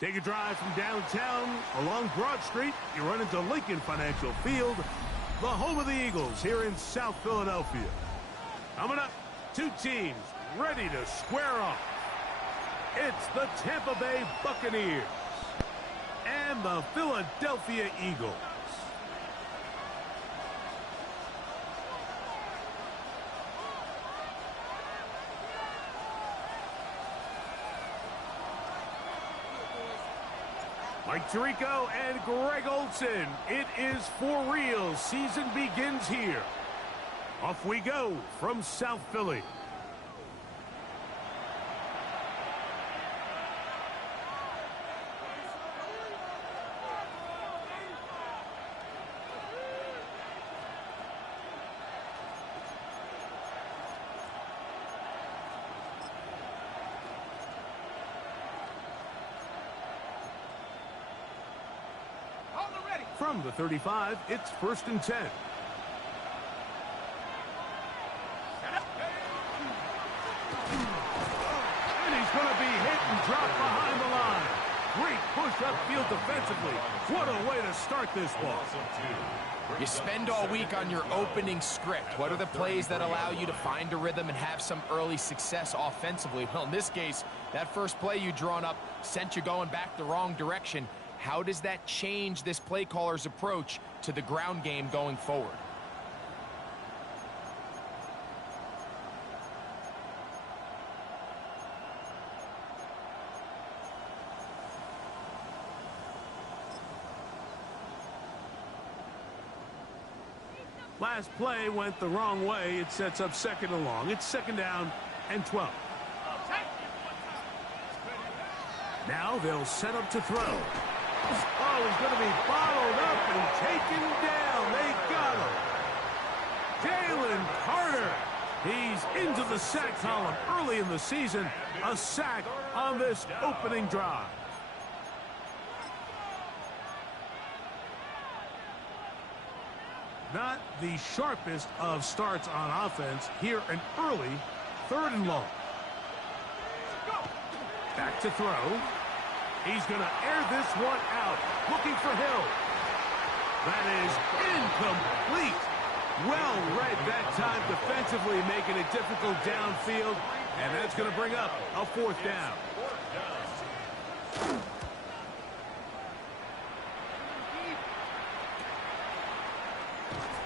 Take a drive from downtown along Broad Street. You run into Lincoln Financial Field, the home of the Eagles here in South Philadelphia. Coming up, two teams ready to square off. It's the Tampa Bay Buccaneers and the Philadelphia Eagles. Mike Tirico and Greg Olsen. It is for real. Season begins here. Off we go from South Philly. From the 35, it's 1st and 10. And he's going to be hit and dropped behind the line. Great push upfield defensively. What a way to start this ball. You spend all week on your opening script. What are the plays that allow you to find a rhythm and have some early success offensively? Well, in this case, that first play you drawn up sent you going back the wrong direction. How does that change this play caller's approach to the ground game going forward? Last play went the wrong way. It sets up 2nd and long. It's 2nd down and 12. Now they'll set up to throw. Oh, he's going to be bottled up and taken down. They got him. Jalen Carter. He's into the sack column early in the season. A sack on this opening drive. Not the sharpest of starts on offense. Here an early 3rd and long. Back to throw. He's going to air this one out. Looking for Hill. That is incomplete. Well read that time defensively, making it difficult downfield. And that's going to bring up a 4th down.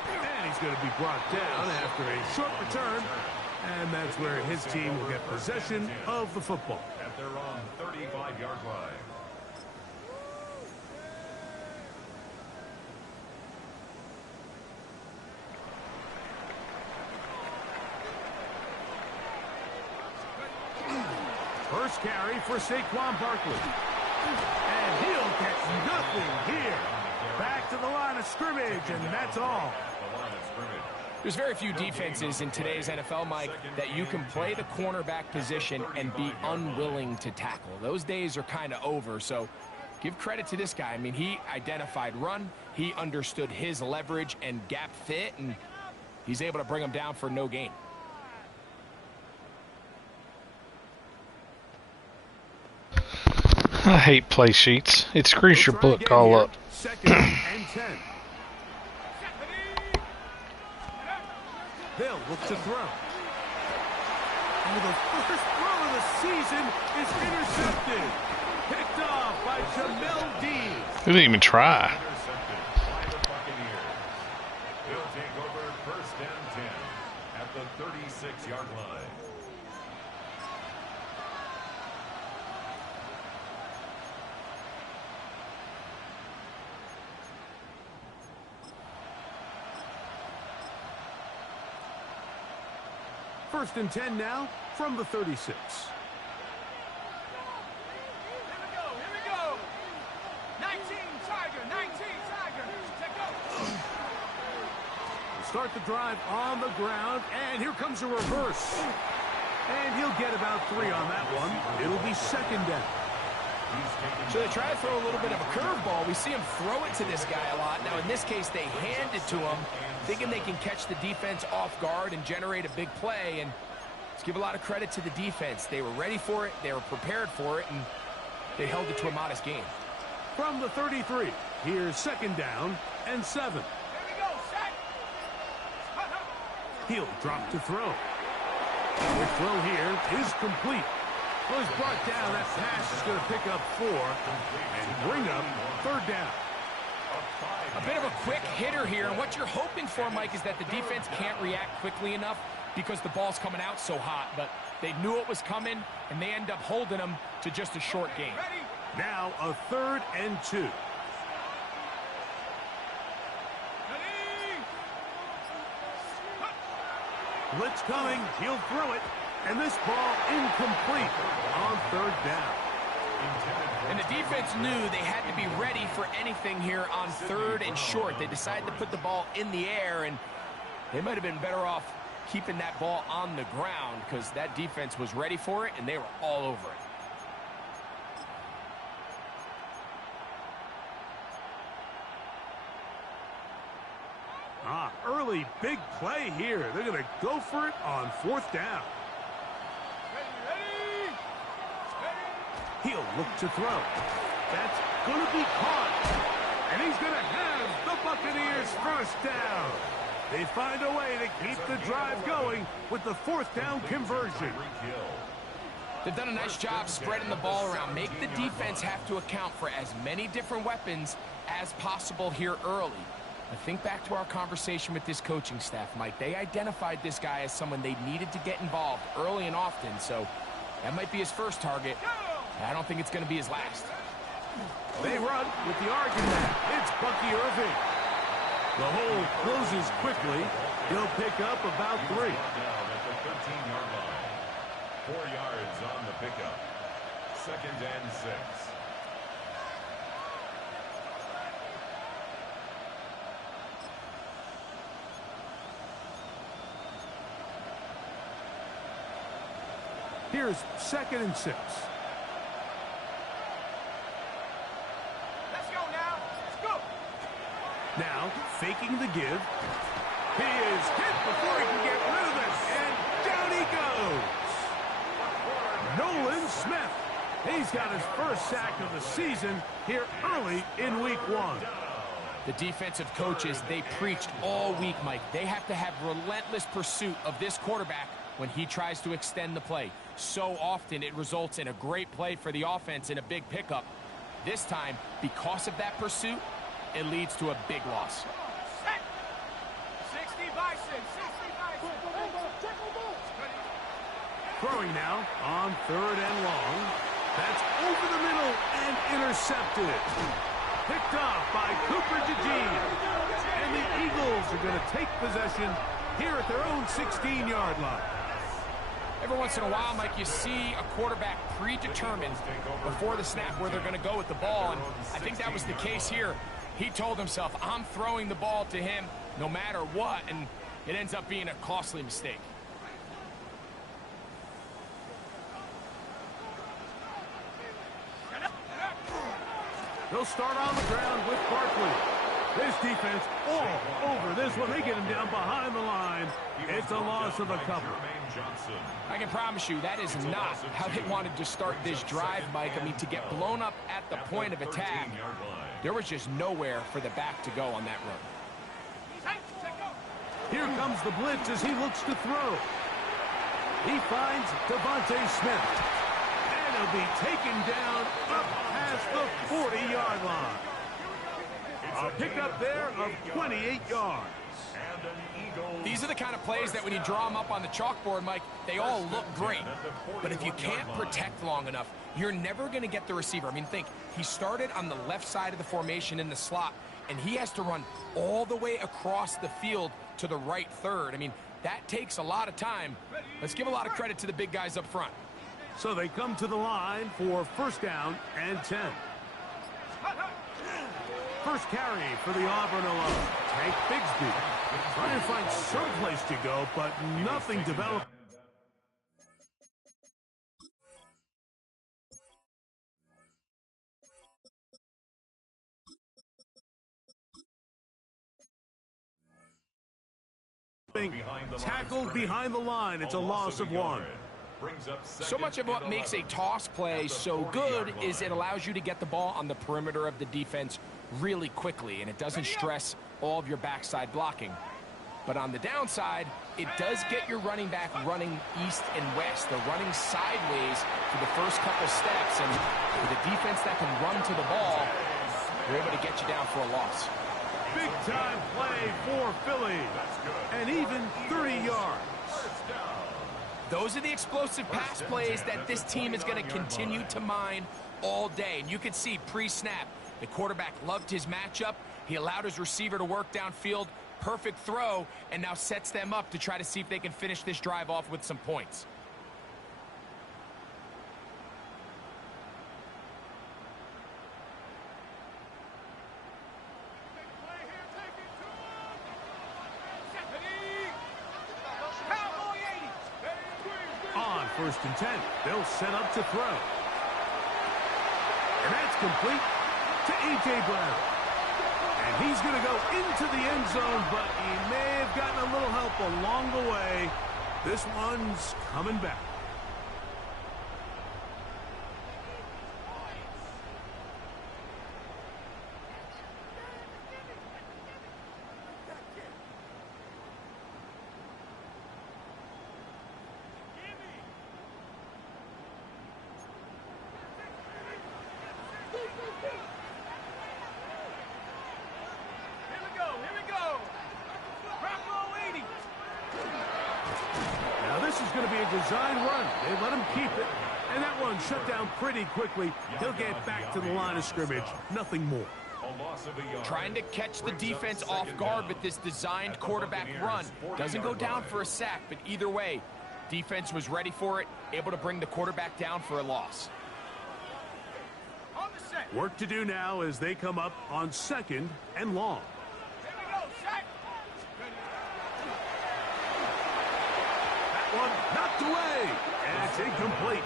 And he's going to be brought down after a short return. And that's where his team will get possession of the football. At their own 35-yard line. First carry for Saquon Barkley. And he'll get nothing here. Back to the line of scrimmage, and that's all. There's very few defenses in today's NFL, Mike, that you can play the cornerback position and be unwilling to tackle. Those days are kind of over, so give credit to this guy. I mean, he identified run, he understood his leverage and gap fit, and he's able to bring him down for no gain. I hate play sheets. It screws your book all up. 2nd and 10. They'll look to throw. And the first throw of the season is intercepted. Picked off by Jamel Dean. He didn't even try. He'll take over 1st and 10 at the 36-yard line. First and 10 now from the 36. Here we go. 19 Tiger. Take go. Start the drive on the ground, and here comes a reverse. And he'll get about 3 on that one. It'll be 2nd down. So they try to throw a little bit of a curveball. We see him throw it to this guy a lot. Now, in this case, they hand it to him, thinking they can catch the defense off guard and generate a big play. And let's give a lot of credit to the defense. They were ready for it. They were prepared for it. And they held it to a modest gain. From the 33, here's second down and 7. Here we go, set. He'll drop to throw. The throw here is complete. Well, he's brought down. That pass is going to pick up 4 and bring up third down. A bit of a quick hitter here, and what you're hoping for, Mike, is that the defense can't react quickly enough because the ball's coming out so hot, but they knew it was coming, and they end up holding them to just a short gain. Now a 3rd and 2. Blitz coming. He'll throw it. And this ball incomplete on third down. And the defense knew they had to be ready for anything here on 3rd and short. They decided to put the ball in the air, and they might have been better off keeping that ball on the ground because that defense was ready for it, and they were all over it. Early big play here. They're going to go for it on 4th down. He'll look to throw. That's going to be caught. And he's going to have the Buccaneers first down. They find a way to keep the drive going with the 4th down conversion. They've done a nice job spreading the ball around. Make the defense have to account for as many different weapons as possible here early. I think back to our conversation with this coaching staff, Mike. They identified this guy as someone they needed to get involved early and often, so that might be his first target. I don't think it's going to be his last. They run with the argument. It's Bucky Irving. The hole closes quickly. He'll pick up about 3. At the 13-yard line. 4 yards on the pickup. 2nd and 6. Here's 2nd and 6. Let's go now. Let's go. Now, faking the give. He is hit before he can get rid of it. And down he goes. Nolan Smith. He's got his first sack of the season here early in week 1. The defensive coaches, they preached all week, Mike. They have to have relentless pursuit of this quarterback when he tries to extend the play. So often it results in a great play for the offense and a big pickup. This time, because of that pursuit, it leads to a big loss. Set. 60 by 6. 60 by 6. Throwing now on 3rd and long. That's over the middle and intercepted. Picked off by Cooper DeJean. And the Eagles are going to take possession here at their own 16-yard line. Every once in a while, Mike, you see a quarterback predetermined before the snap where they're going to go with the ball, and I think that was the case here. He told himself, I'm throwing the ball to him no matter what, and it ends up being a costly mistake. They'll start on the ground with Barkley. This defense all over this one. They get him down behind the line. It's a loss of a couple. I can promise you that is not how they wanted to start this drive, Mike. I mean, to get blown up at the point of attack, there was just nowhere for the back to go on that run. Here comes the blitz as he looks to throw. He finds Devontae Smith. And he'll be taken down up past the 40-yard line. A pickup there of 28 yards. These are the kind of plays that when you draw them up on the chalkboard, Mike, they all look great. But if you can't protect long enough, you're never going to get the receiver. I mean, think, he started on the left side of the formation in the slot, and he has to run all the way across the field to the right third. I mean, that takes a lot of time. Let's give a lot of credit to the big guys up front. So they come to the line for 1st down and 10. First carry for the Auburn alum, Tank Bigsby. Trying to find some place to go, but nothing developed. Tackled behind the line. It's a loss of 1. brings up So much of what makes a toss play so good is it allows you to get the ball on the perimeter of the defense really quickly, and it doesn't stress all of your backside blocking. But on the downside, it does get your running back running east and west. They're running sideways for the first couple steps, and with a defense that can run to the ball, they're able to get you down for a loss. Big-time play for Philly, and even 30 yards. Those are the explosive pass plays that this team is going to continue to mine all day. And you can see pre-snap, the quarterback loved his matchup. He allowed his receiver to work downfield. Perfect throw, and now sets them up to try to see if they can finish this drive off with some points. On 1st and 10, they'll set up to throw. And that's complete to A.J. Brown. And he's going to go into the end zone, but he may have gotten a little help along the way. This one's coming back. Going to be a design run. They let him keep it, and that one shut down pretty quickly. He'll get back to the line of scrimmage. Nothing more. Trying to catch the defense off guard with this designed quarterback run. Doesn't go down for a sack, but either way, defense was ready for it, able to bring the quarterback down for a loss. Work to do now as they come up on 2nd and long. One knocked away, and it's incomplete.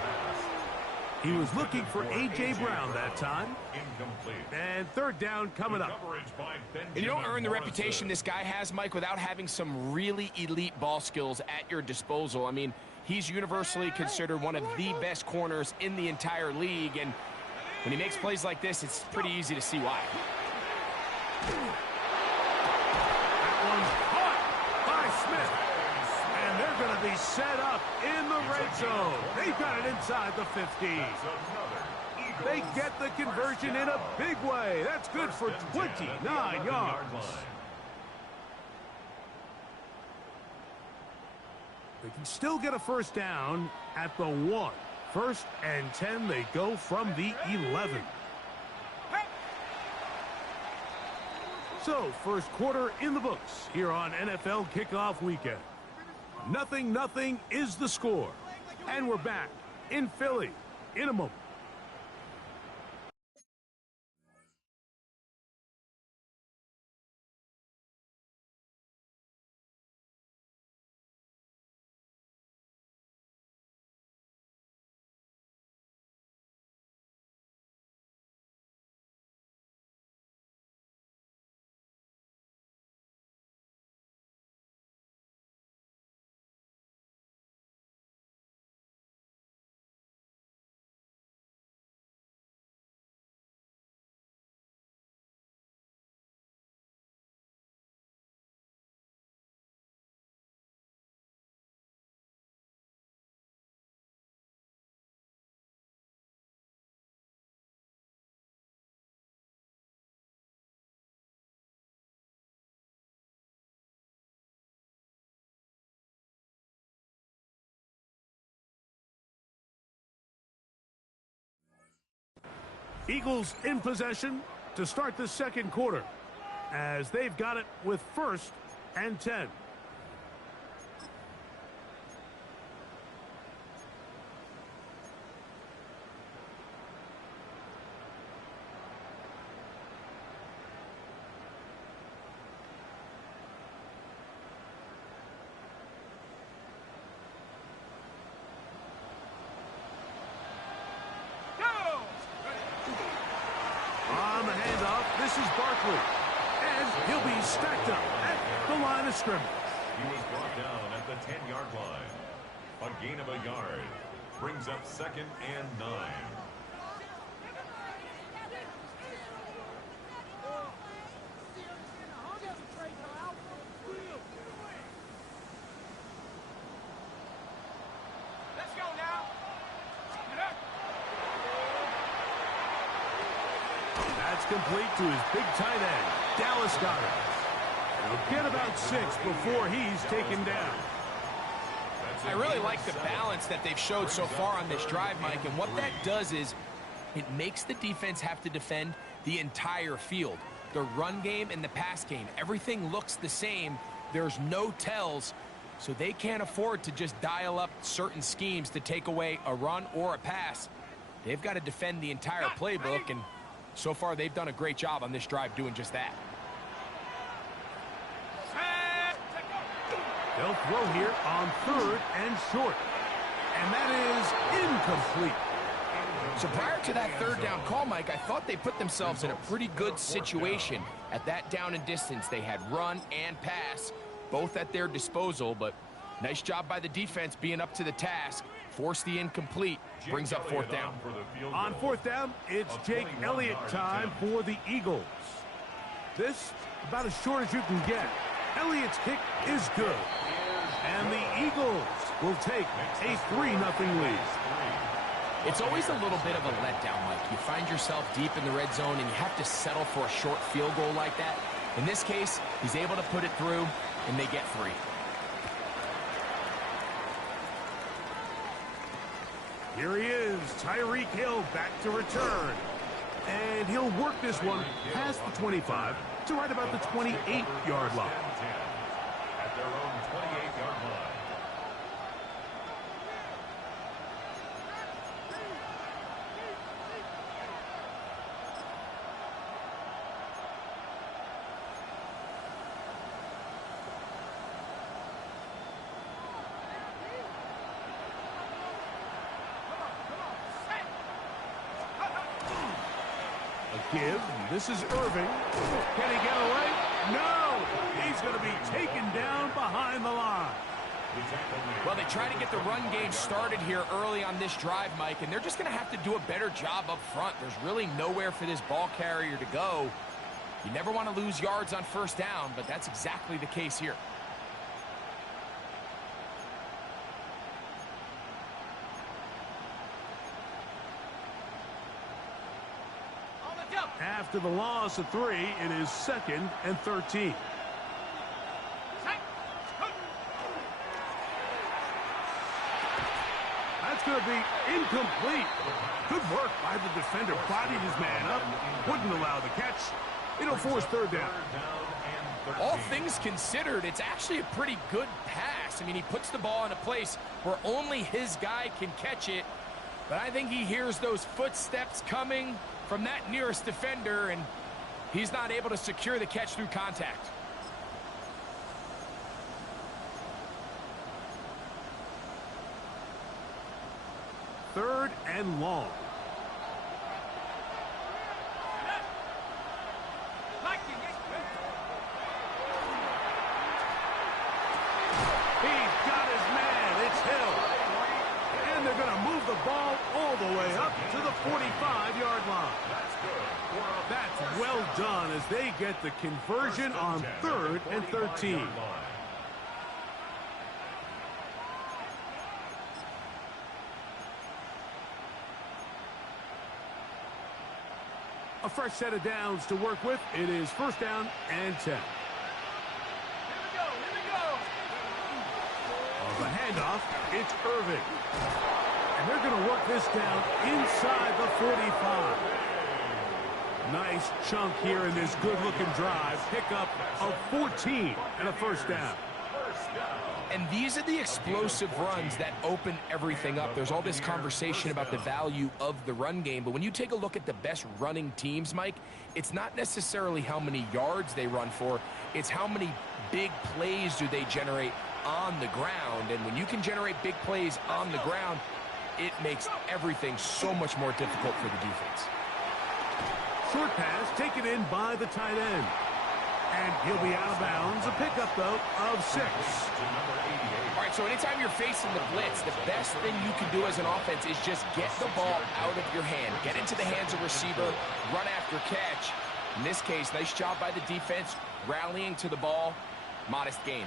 He was looking for A.J. Brown that time. And 3rd down coming up. And you don't earn the reputation this guy has, Mike, without having some really elite ball skills at your disposal. I mean, he's universally considered one of the best corners in the entire league, and when he makes plays like this, it's pretty easy to see why. That one's caught by Smith. And they're going to be set up in the red zone. They've got it inside the 15. They get the conversion in a big way. That's good for 29 yards. They can still get a 1st down at the 1. 1st and 10, they go from the 11. So, 1st quarter in the books here on NFL Kickoff Weekend. 0-0 is the score. And we're back in Philly in a moment. Eagles in possession to start the 2nd quarter as they've got it with 1st and 10. This is Barkley, and he'll be stacked up at the line of scrimmage. He was brought down at the 10-yard line. A gain of a yard. Brings up 2nd and 9. Let's go now. That's complete to his big tight end, Dallas Goedert. He'll get about 6 before he's taken down. I really like the balance that they've showed so far on this drive, Mike, and what that does is it makes the defense have to defend the entire field. The run game and the pass game, everything looks the same. There's no tells, so they can't afford to just dial up certain schemes to take away a run or a pass. They've got to defend the entire playbook, and so far they've done a great job on this drive doing just that. They'll throw here on 3rd and short. And that is incomplete. So prior to that 3rd down call, Mike, I thought they put themselves in a pretty good situation. At that down and distance, they had run and pass, both at their disposal, but nice job by the defense being up to the task. Force the incomplete, brings up 4th down. On 4th down, it's Jake Elliott time for the Eagles. This, about as short as you can get. Elliott's kick is good. And the Eagles will take a 3-0 lead. It's always a little bit of a letdown, Mike. You find yourself deep in the red zone and you have to settle for a short field goal like that. In this case, he's able to put it through, and they get 3. Here he is, Tyreek Hill back to return. And he'll work this one past the 25 to right about the 28-yard line. At their own 28-yard line. Give. This is Irving. Can he get away? No! He's going to be taken down behind the line. Well, they try to get the run game started here early on this drive, Mike, and they're just going to have to do a better job up front. There's really nowhere for this ball carrier to go. You never want to lose yards on 1st down, but that's exactly the case here. After the loss of 3, it is 2nd and 13. That's going to be incomplete. Good work by the defender. Bodied his man up. Wouldn't allow the catch. It'll force 3rd down. All things considered, it's actually a pretty good pass. I mean, he puts the ball in a place where only his guy can catch it. But I think he hears those footsteps coming from that nearest defender, and he's not able to secure the catch through contact. Third and long. He's got his man. It's Hill. And they're going to move the ball all the way up to the 45-yard line. That's well done as they get the conversion on 3rd and 13. A fresh set of downs to work with. It is 1st down and 10. On the handoff, it's Irving. And they're going to work this down inside the 45. Nice chunk here in this good-looking drive. Pick up of 14 and a 1st down. And these are the explosive runs that open everything up. There's all this conversation about the value of the run game, but when you take a look at the best running teams, Mike, it's not necessarily how many yards they run for, it's how many big plays do they generate on the ground. And when you can generate big plays on the ground, it makes everything so much more difficult for the defense. Short pass taken in by the tight end. And he'll be out of bounds. A pickup, though, of 6. All right, so anytime you're facing the blitz, the best thing you can do as an offense is just get the ball out of your hand. Get into the hands of receiver, run after catch. In this case, nice job by the defense, rallying to the ball. Modest gain.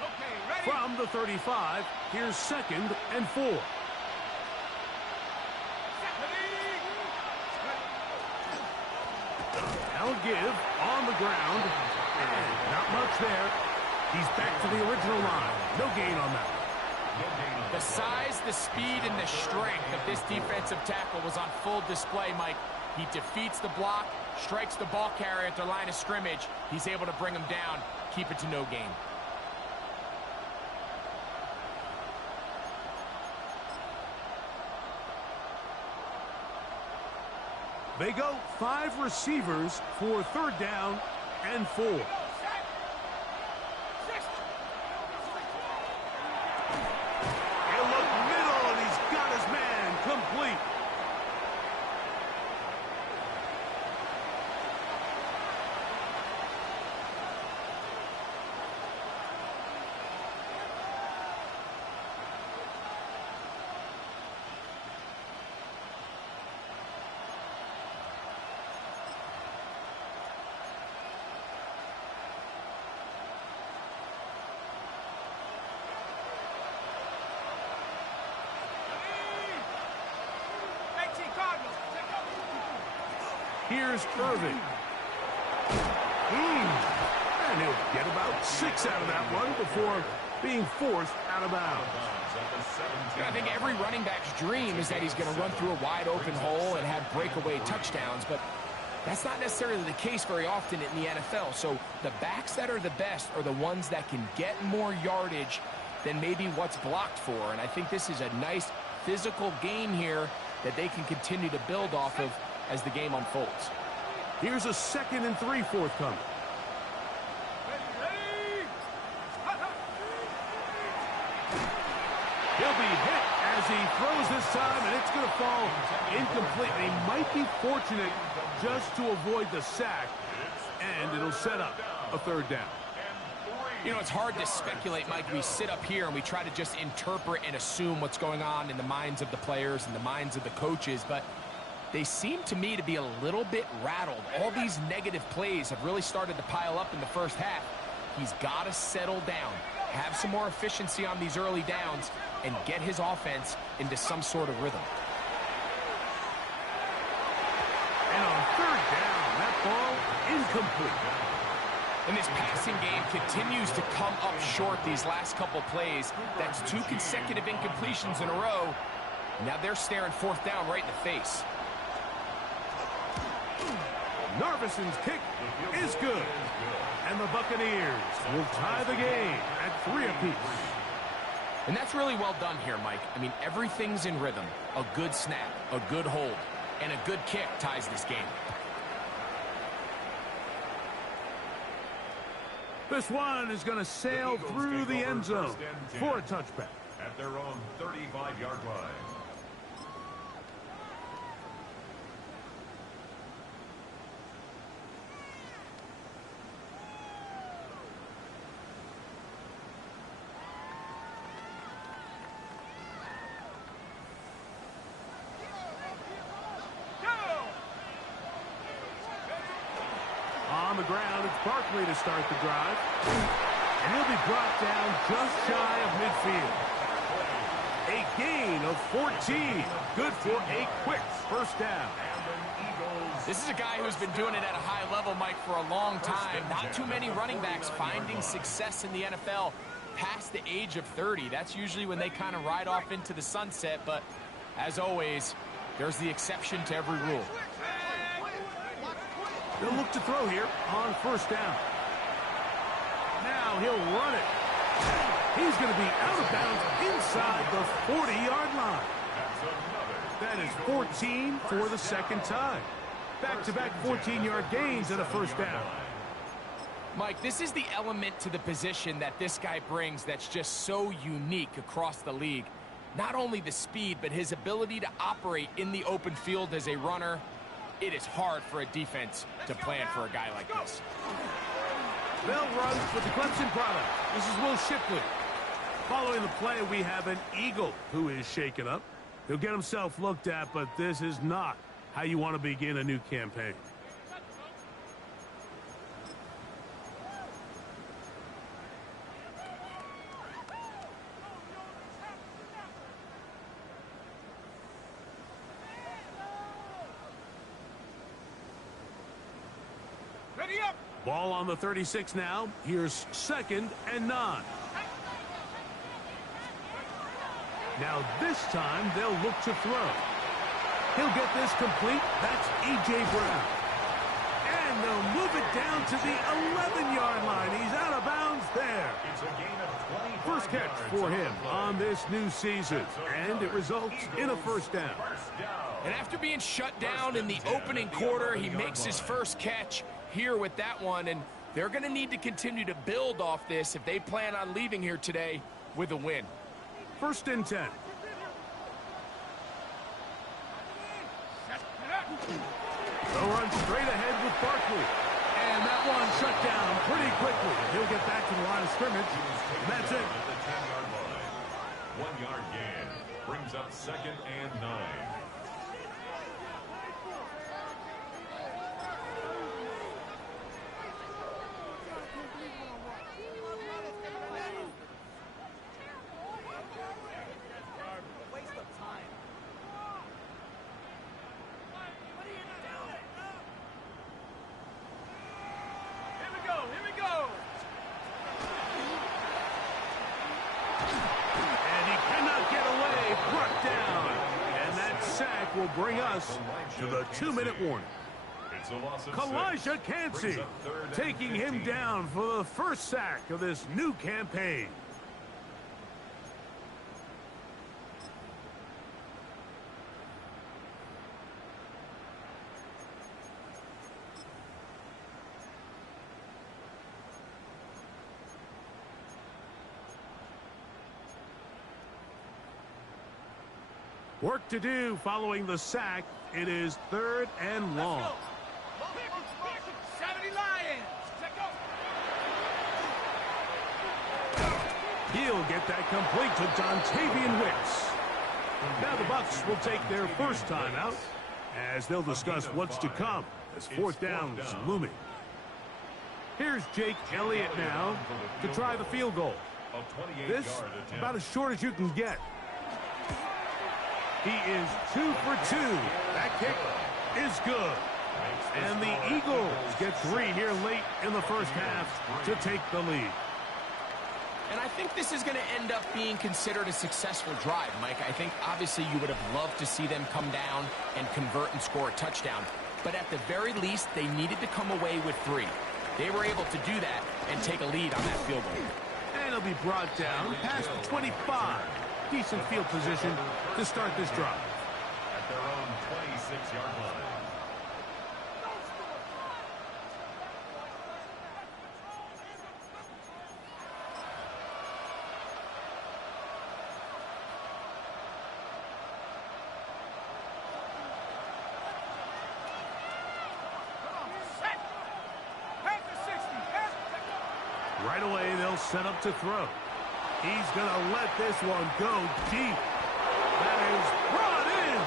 Okay, ready? From the 35, here's 2nd and 4. Now give on the ground. And not much there. He's back to the original line. No gain on that. The size, the speed, and the strength of this defensive tackle was on full display, Mike. He defeats the block, strikes the ball carrier at their line of scrimmage. He's able to bring him down, keep it to no gain. They go 5 receivers for 3rd down and 4. He'll look middle, and he's got his man complete. Here's Irving. And he'll get about 6 out of that one before being forced out of bounds. I think every running back's dream is that he's going to run through a wide open hole and have breakaway touchdowns, but that's not necessarily the case very often in the NFL. So the backs that are the best are the ones that can get more yardage than maybe what's blocked for. And I think this is a nice physical gain here that they can continue to build off of as the game unfolds. Here's a 2nd and 3 forthcoming. He'll be hit as he throws this time, and it's going to fall incomplete. He might be fortunate just to avoid the sack, and it'll set up a 3rd down. You know, it's hard to speculate, Mike. We sit up here and we try to just interpret and assume what's going on in the minds of the players and the minds of the coaches, but they seem to me to be a little bit rattled. All these negative plays have really started to pile up in the first half. He's got to settle down, have some more efficiency on these early downs, and get his offense into some sort of rhythm. And on 3rd down, that ball incomplete. And this passing game continues to come up short these last couple plays. That's 2 consecutive incompletions in a row. Now they're staring 4th down right in the face. Narvison's kick is good. And the Buccaneers will tie the game at 3 apiece. And that's really well done here, Mike. I mean, everything's in rhythm. A good snap, a good hold, and a good kick ties this game. This one is going to sail through the end zone for a touchback. At their own 35-yard line. On the ground, it's Barkley to start the drive. And he'll be brought down just shy of midfield. A gain of 14. Good for a quick 1st down. This is a guy who's been doing it at a high level, Mike, for a long time. Not too many running backs finding success in the NFL past the age of 30. That's usually when they kind of ride off into the sunset. But as always, there's the exception to every rule. They'll look to throw here on 1st down. Now he'll run it. He's going to be out of bounds inside the 40-yard line. That is 14 for the 2nd time. Back-to-back 14-yard gains and a 1st down. Mike, this is the element to the position that this guy brings that's just so unique across the league. Not only the speed, but his ability to operate in the open field as a runner. it is hard for a defense to plan for a guy like this. Bell runs with the Clemson product. This is Will Shipley. Following the play, we have an Eagle who is shaken up. He'll get himself looked at, but this is not how you want to begin a new campaign. Ready up. Ball on the 36 now. Here's 2nd and 9. Now this time they'll look to throw. He'll get this complete. That's E.J. Brown. And they'll move it down to the 11-yard line. He's out of bounds there. It's a gain of 25 First catch for him on this new season. And it results in a first down. And after being shut down in the opening quarter, he makes his first catch here with that one. And they're going to need to continue to build off this if they plan on leaving here today with a win. 1st and 10. They'll run straight ahead with Barkley. And that one shut down pretty quickly. He'll get back to the line of scrimmage. And that's it. At the 10-yard line. 1-yard gain brings up 2nd and 9. Will bring us to the 2-minute warning. It's a loss of Kalijah 6. Kancey Brings up 3rd and taking him 15. down for the first sack of this new campaign. Work to do following the sack. It is 3rd and long. 70 Lions. Check go. He'll get that complete to Dontavian Wicks. Now the Bucs will take their first time out as they'll discuss what's to come as 4th down is looming. Here's Jake Elliott now to try the field goal. This about as short as you can get. He is 2 for 2. That kick is good. And the Eagles get 3 here late in the first half to take the lead. And I think this is going to end up being considered a successful drive, Mike. I think obviously you would have loved to see them come down and convert and score a touchdown. But at the very least, they needed to come away with 3. They were able to do that and take a lead on that field goal. And it'll be brought down past the 25. Decent field position to start this drive. At their own 26-yard line. Right away, they'll set up to throw. He's going to let this one go deep. That is brought in.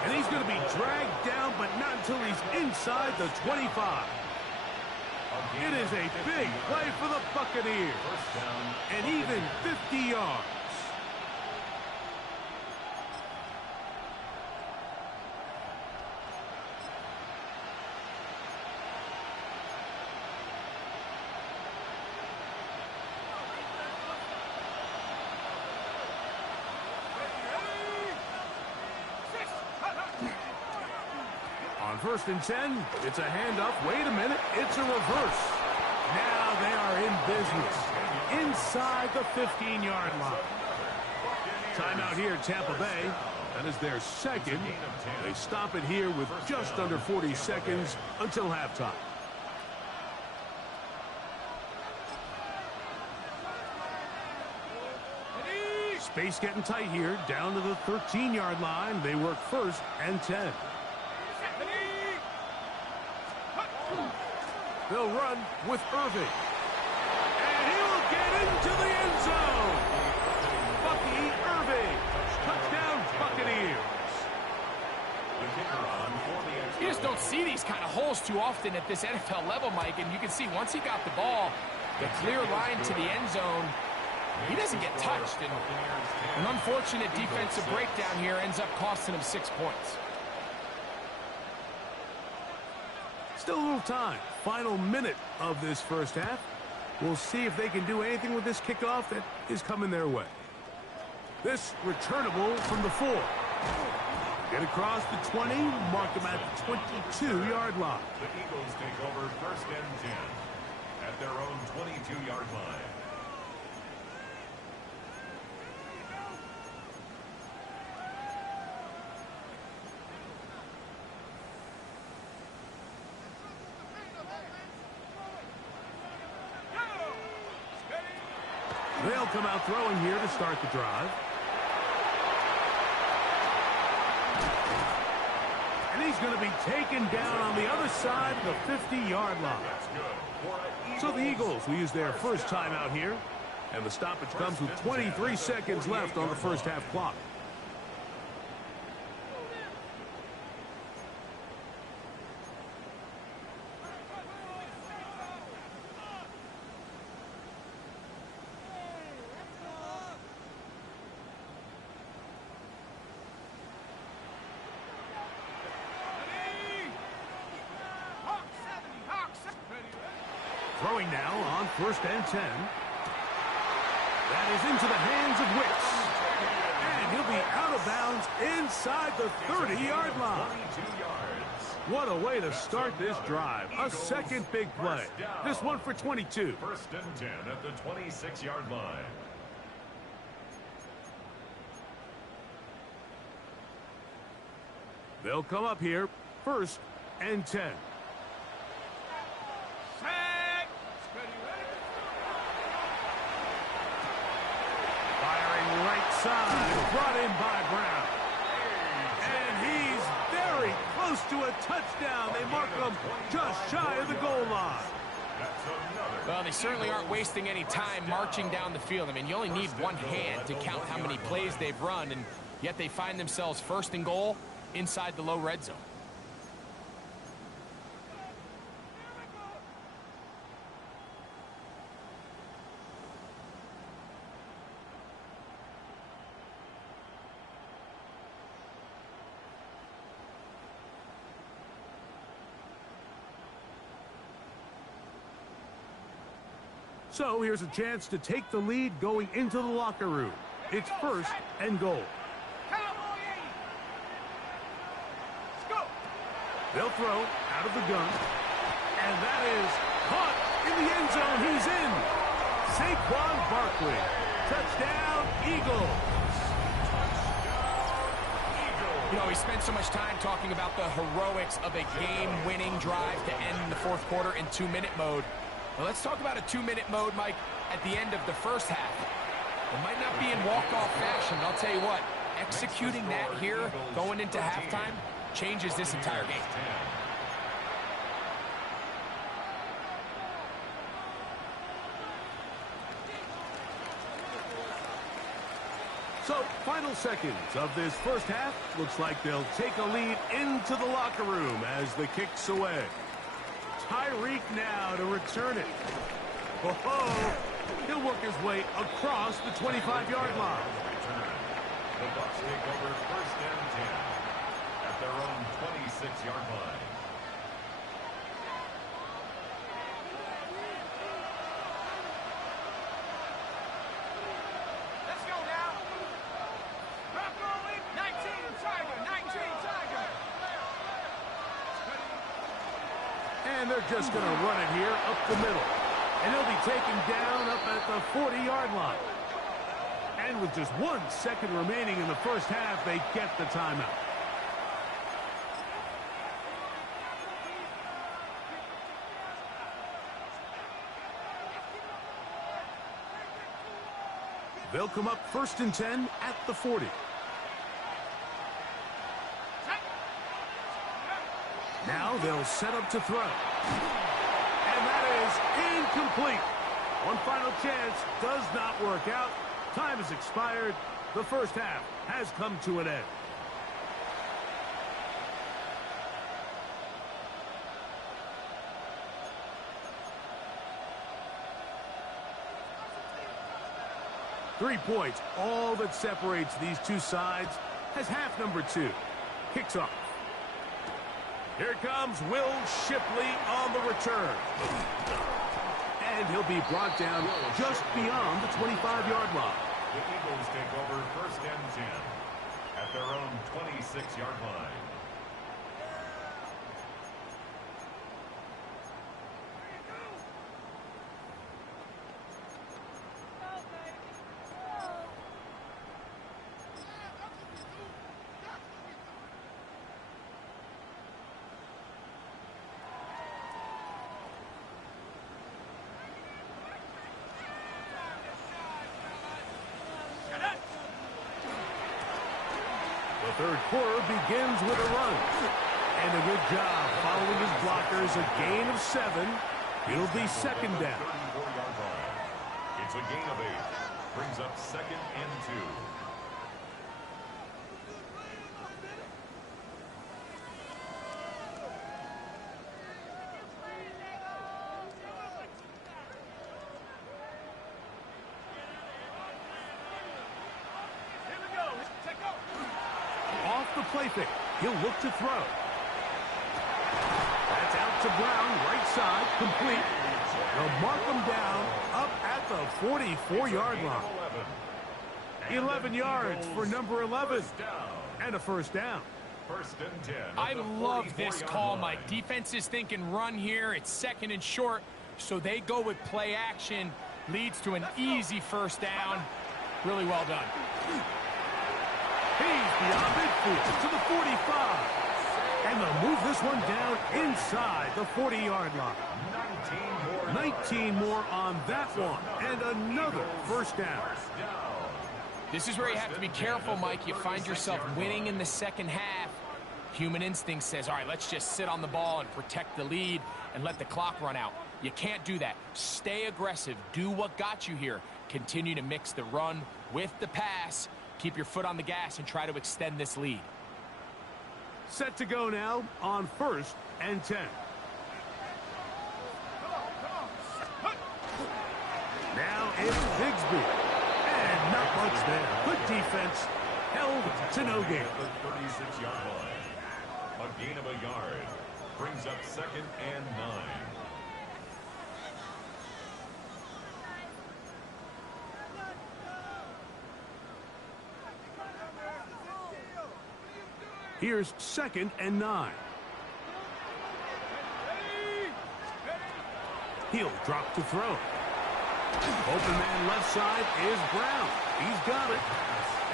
And he's going to be dragged down, but not until he's inside the 25. It is a big play for the Buccaneers. And even 50 yards. On 1st and 10, it's a handoff. Wait a minute, it's a reverse. Now they are in business inside the 15-yard line. Timeout here, Tampa Bay. That is their 2nd. They stop it here with just under 40 seconds until halftime. Space getting tight here, down to the 13-yard line. They work 1st and 10. They'll run with Irving. And he will get into the end zone. Bucky Irving. Touchdown, Buccaneers. You just don't see these kind of holes too often at this NFL level, Mike. And you can see once he got the ball, the clear line to the end zone, he doesn't get touched. And an unfortunate defensive breakdown here ends up costing him 6 points. Still a little time. Final minute of this first half. We'll see if they can do anything with this kickoff that is coming their way. This returnable from the 4. Get across the 20, mark them at the 22-yard line. The Eagles take over 1st and 10 at their own 22-yard line. They'll come out throwing here to start the drive. And he's going to be taken down on the other side of the 50-yard line. So the Eagles will use their first timeout here. And the stoppage comes with 23 seconds left on the first half clock. Throwing now on 1st and 10. That is into the hands of Wicks. And he'll be out of bounds inside the 30-yard line. What a way to start this drive. A second big play. This one for 22. 1st and 10 at the 26-yard line. They'll come up here. 1st and 10. Firing right side, brought in by Brown. And he's very close to a touchdown. They mark him just shy of the goal line. Well, they certainly aren't wasting any time marching down the field. I mean, you only need one hand to count how many plays they've run, and yet they find themselves 1st and goal inside the low red zone. So here's a chance to take the lead going into the locker room. It's 1st and goal. They'll throw out of the gun. And that is caught in the end zone. He's in. Saquon Barkley. Touchdown, Eagles. You know, we spent so much time talking about the heroics of a game-winning drive to end the 4th quarter in 2-minute mode. Well, let's talk about a 2-minute mode, Mike, at the end of the first half. It might not be in walk-off fashion, but I'll tell you what, executing that here, going into halftime, changes this entire game. So, final seconds of this first half. Looks like they'll take a lead into the locker room as the kick's away. Tyreek now to return it. Oh, he'll work his way across the 25-yard line. The Bucs take over 1st and 10 at their own 26-yard line. Let's go now. 19 Tiger, 19 Tiger. And they're just going to run it here up the middle. And he'll be taken down up at the 40-yard line. And with just 1 second remaining in the first half, they get the timeout. They'll come up 1st and 10 at the 40. Now they'll set up to throw. And that is incomplete. One final chance does not work out. Time has expired. The first half has come to an end. Three points, all that separates these two sides, as half number 2 kicks off. Here comes Will Shipley on the return. And he'll be brought down just beyond the 25-yard line. The Eagles take over 1st and 10 at their own 26-yard line. The third quarter begins with a run. And a good job following his blockers. A gain of 7. It'll be 2nd down. 34-yard line. It's a gain of 8. Brings up 2nd and 2. Off the play fake. He'll look to throw. That's out to Brown, right side, complete. They'll mark him down up at the 44-yard line. 11 yards for number 11. And a first down. 1st and 10. I love this call, Mike. Defense is thinking run here. It's 2nd and short, so they go with play action. Leads to an easy first down. Really well done. He's beyond midfield to the 45. And they'll move this one down inside the 40-yard line. 19 more on that one. And another first down. This is where you have to be careful, Mike. You find yourself winning in the second half. Human instinct says, all right, let's just sit on the ball and protect the lead and let the clock run out. You can't do that. Stay aggressive. Do what got you here. Continue to mix the run with the pass. Keep your foot on the gas and try to extend this lead. Set to go now on 1st and 10. Now it's Bigsby. And not much there. Good defense. Held to no gain. The 36-yard line. A gain of a yard. Brings up 2nd and 9. Here's 2nd and 9. He'll drop to throw. Open man left side is Brown. He's got it.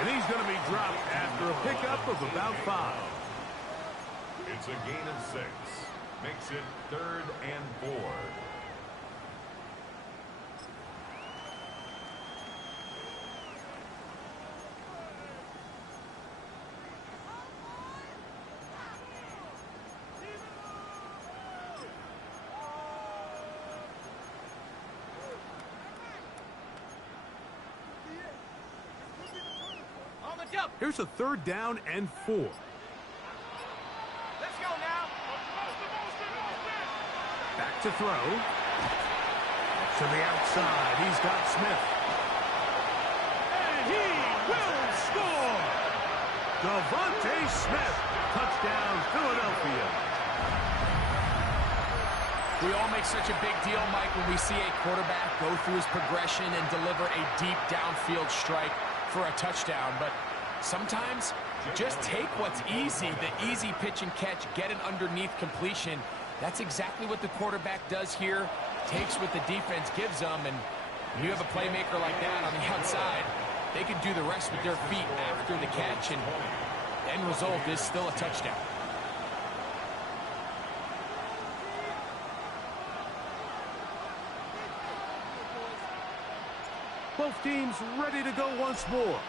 And he's going to be dropped after a pickup of about 5. It's a gain of 6. Makes it 3rd and 4. Here's a 3rd down and 4. Let's go now. Back to throw. To the outside. He's got Smith. And he will score. Devontae Smith. Touchdown, Philadelphia. We all make such a big deal, Mike, when we see a quarterback go through his progression and deliver a deep downfield strike for a touchdown. But sometimes just take what's easy, the easy pitch and catch, get an underneath completion. That's exactly what the quarterback does here. Takes what the defense gives them, and you have a playmaker like that on the outside, they can do the rest with their feet after the catch, and the end result is still a touchdown. Both teams ready to go once more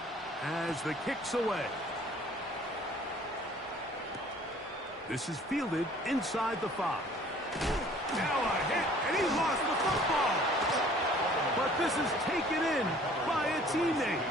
as the kick's away. This is fielded inside the 5. Now a hit, and he lost the football. But this is taken in by a teammate.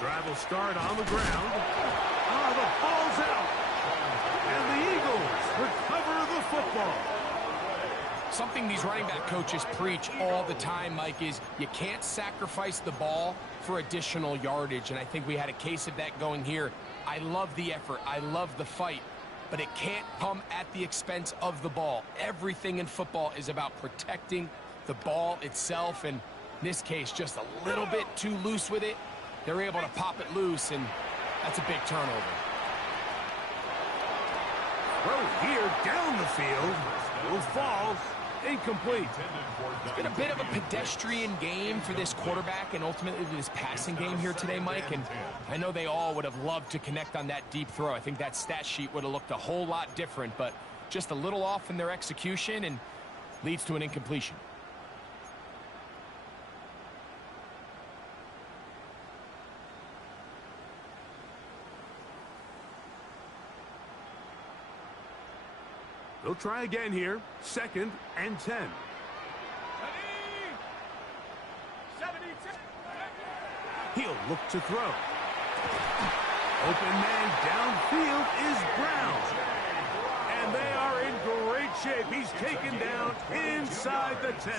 Drive will start on the ground. Oh, the ball's out. And the Eagles recover the football. Something these running back coaches preach all the time, Mike, is you can't sacrifice the ball for additional yardage. And I think we had a case of that going here. I love the effort. I love the fight. But it can't come at the expense of the ball. Everything in football is about protecting the ball itself. And in this case, just a little bit too loose with it. They're able to pop it loose, and that's a big turnover. Throw here down the field. Will fall. Incomplete. It's been a bit of a pedestrian game for this quarterback and ultimately this passing game here today, Mike. And I know they all would have loved to connect on that deep throw. I think that stat sheet would have looked a whole lot different, but just a little off in their execution and leads to an incompletion. They'll try again here. 2nd and 10. 70. He'll look to throw. Open man downfield is Brown. And they are in great shape. He's taken down inside the 10.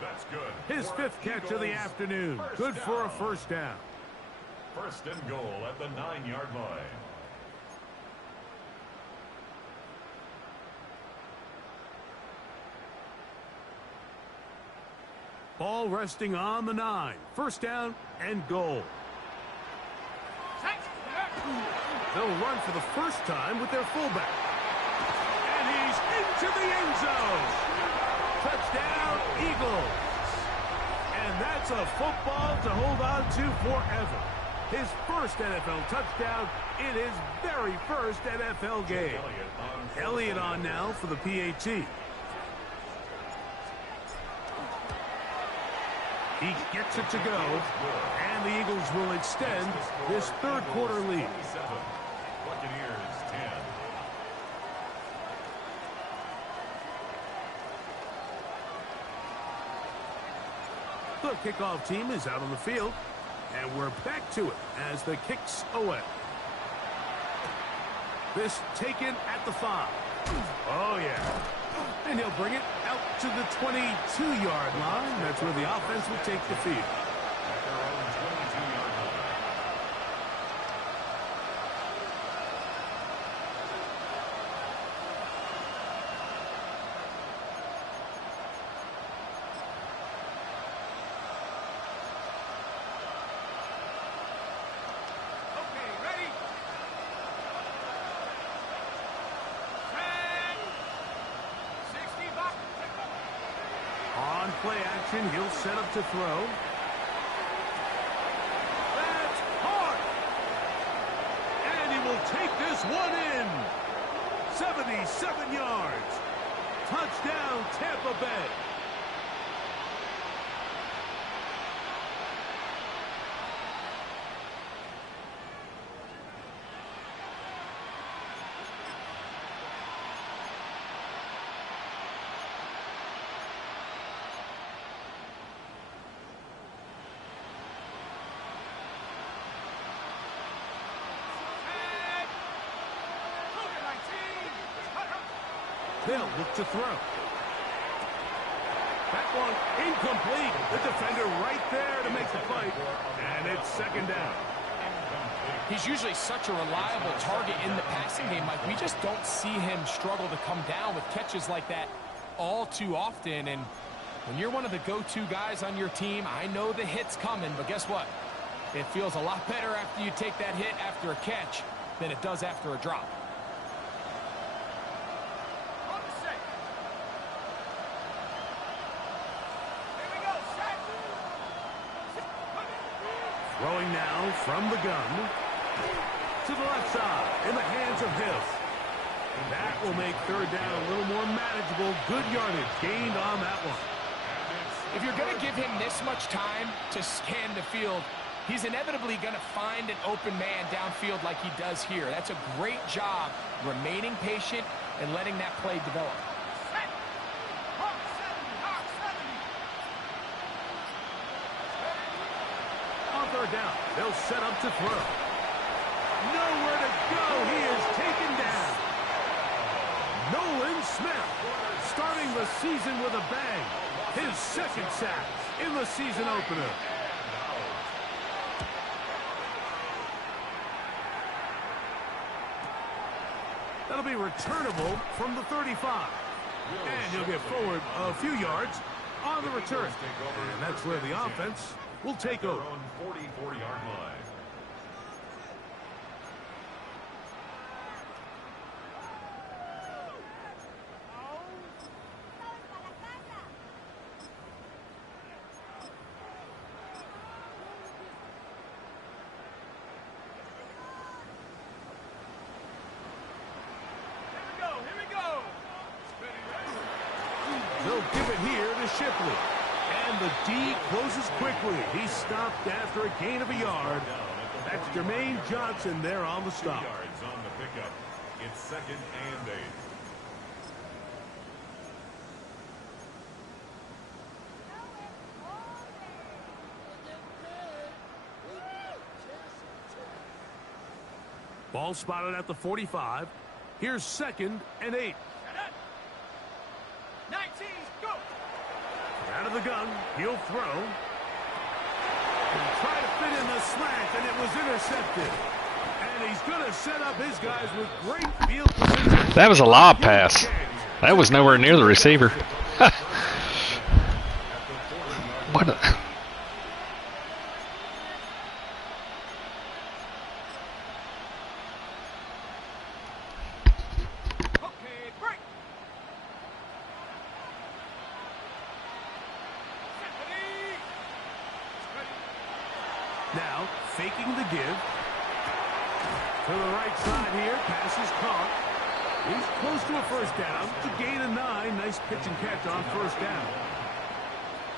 That's good. His 5th catch of the afternoon. Good for a first down. 1st and goal at the 9-yard line. Ball resting on the 9. 1st down and goal. They'll run for the first time with their fullback. And he's into the end zone. Touchdown, Eagles. And that's a football to hold on to forever. His first NFL touchdown in his very first NFL game. Elliott on now for the PAT. He gets it to go, and the Eagles will extend this 3rd quarter lead. Buccaneers 10. The kickoff team is out on the field, and we're back to it as the kicks away. This taken at the 5. Oh, yeah. And he'll bring it out to the 22-yard line. That's where the offense will take the field. At their own 22-yard line. Okay, ready? Set. 60 back. On play action, he'll set up to throw. That's hard. And he will take this one in. 77 yards. Touchdown, Tampa Bay. They'll look to throw. That one incomplete. The defender right there to make the fight. And it's 2nd down. He's usually such a reliable target in the passing game, Mike. We just don't see him struggle to come down with catches like that all too often. And when you're one of the go-to guys on your team, I know the hit's coming, but guess what? It feels a lot better after you take that hit after a catch than it does after a drop. On the set. Here we go, set. Throwing now from the gun to the left side in the hands of Hill. That will make third down a little more manageable. Good yardage gained on that one. If you're going to give him this much time to scan the field, he's inevitably going to find an open man downfield like he does here. That's a great job remaining patient and letting that play develop. Set. Hawk 70, Hawk 70. On third down, they'll set up to throw. Nowhere to go. He is taken down. Nolan Smith starting the season with a bang. His second sack in the season opener. That'll be returnable from the 35. And he'll get forward a few yards on the return. And that's where the offense will take over. 44-yard line. They'll give it here to Shipley. And the D closes quickly. He stopped after a gain of a yard. That's Jermaine Johnson there on the stop. 2 yards on the pickup. It's 2nd and 8. Ball spotted at the 45. Here's 2nd and 8. 19, go. Out of the gun, he'll throw. He'll try to fit in the slant, and it was intercepted. And he's going to set up his guys with great field position. That was a lob pass. That was nowhere near the receiver. What a... Now, faking the give. To the right side here, pass is caught. He's close to a first down. To gain a 9. Nice pitch and catch on first down.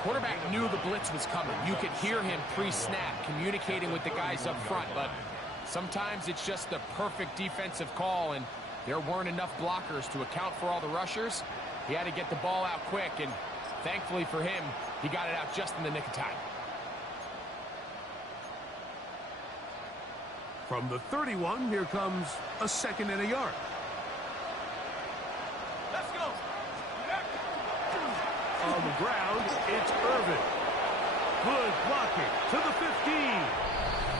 Quarterback knew the blitz was coming. You could hear him pre-snap communicating with the guys up front, but sometimes it's just the perfect defensive call, and there weren't enough blockers to account for all the rushers. He had to get the ball out quick, and thankfully for him, he got it out just in the nick of time. From the 31, here comes a 2nd and a yard. Let's go. On the ground, it's Irvin. Good blocking to the 15.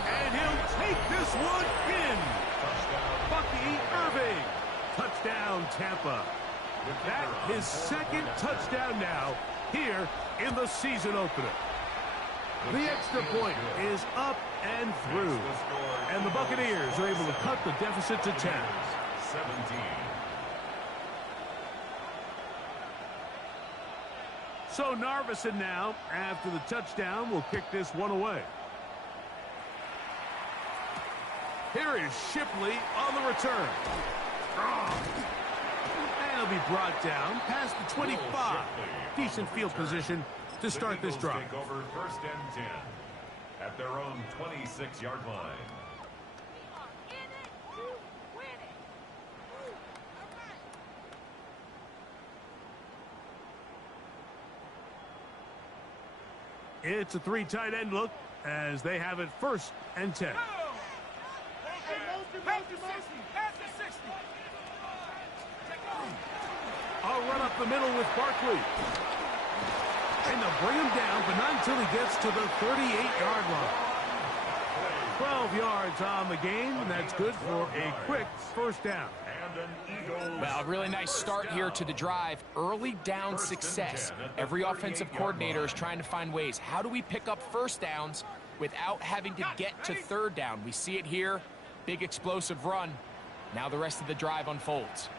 And he'll take this one in. Bucky Irving. Touchdown, Tampa. That's his 2nd touchdown now here in the season opener. The extra point is up and through. And the Buccaneers are able to cut the deficit to 10. 17. So Narveson now, after the touchdown, will kick this one away. Here is Shipley on the return. And he'll be brought down past the 25. Decent field position to start this drive. Take over 1st and 10 at their own 26-yard line. It's a 3 tight end look as they have it 1st and 10. Pass the 60. Pass the 60. I'll run up the middle with Barkley. And they'll bring him down, but not until he gets to the 38-yard line. 12 yards on the game, and that's good for a quick first down. Well, a really nice start here to the drive. Early down success. Every offensive coordinator is trying to find ways. How do we pick up first downs without having to get to third down. We see it here. Big explosive run. Now the rest of the drive unfolds.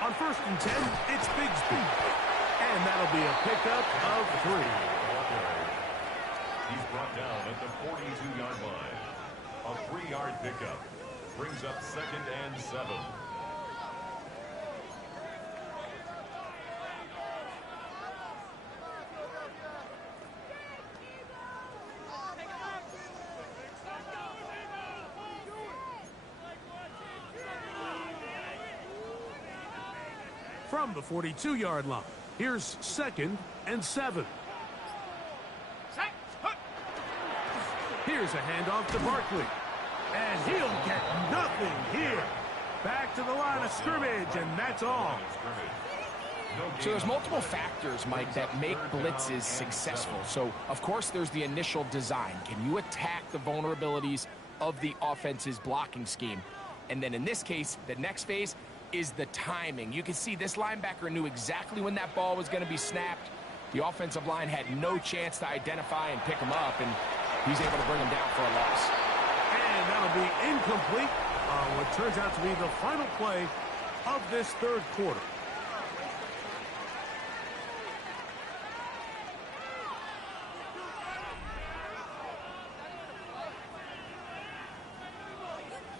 On 1st and 10, it's Bigsby. And that'll be a pickup of 3. He's brought down at the 42-yard line. A 3-yard pickup brings up 2nd and 7. From the 42-yard line, here's 2nd and 7. Here's a handoff to Barkley. And he'll get nothing here. Back to the line of scrimmage, and that's all. So there's multiple factors, Mike, that make blitzes successful. So, of course, there's the initial design. Can you attack the vulnerabilities of the offense's blocking scheme? And then in this case, the next phase is the timing. You can see this linebacker knew exactly when that ball was going to be snapped. The offensive line had no chance to identify and pick him up, and he's able to bring him down for a loss. And that'll be incomplete on what turns out to be the final play of this 3rd quarter.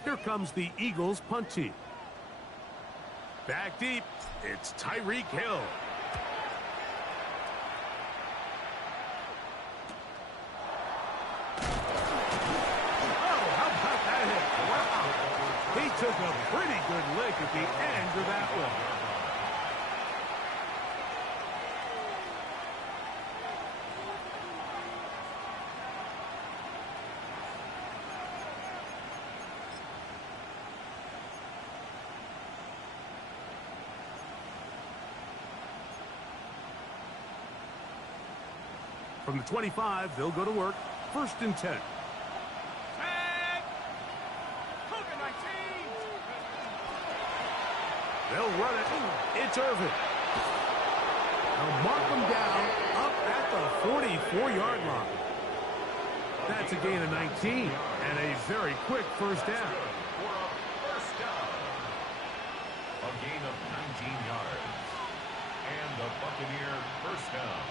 Here comes the Eagles punt team. Back deep, it's Tyreek Hill. He took a pretty good lick at the end of that one. From the 25, they'll go to work. 1st and 10. They'll run it. It's Irvin. They'll mark them down up at the 44-yard line. That's a gain of 19 and a very quick 1st down. A gain of 19 yards. And the Buccaneer 1st down.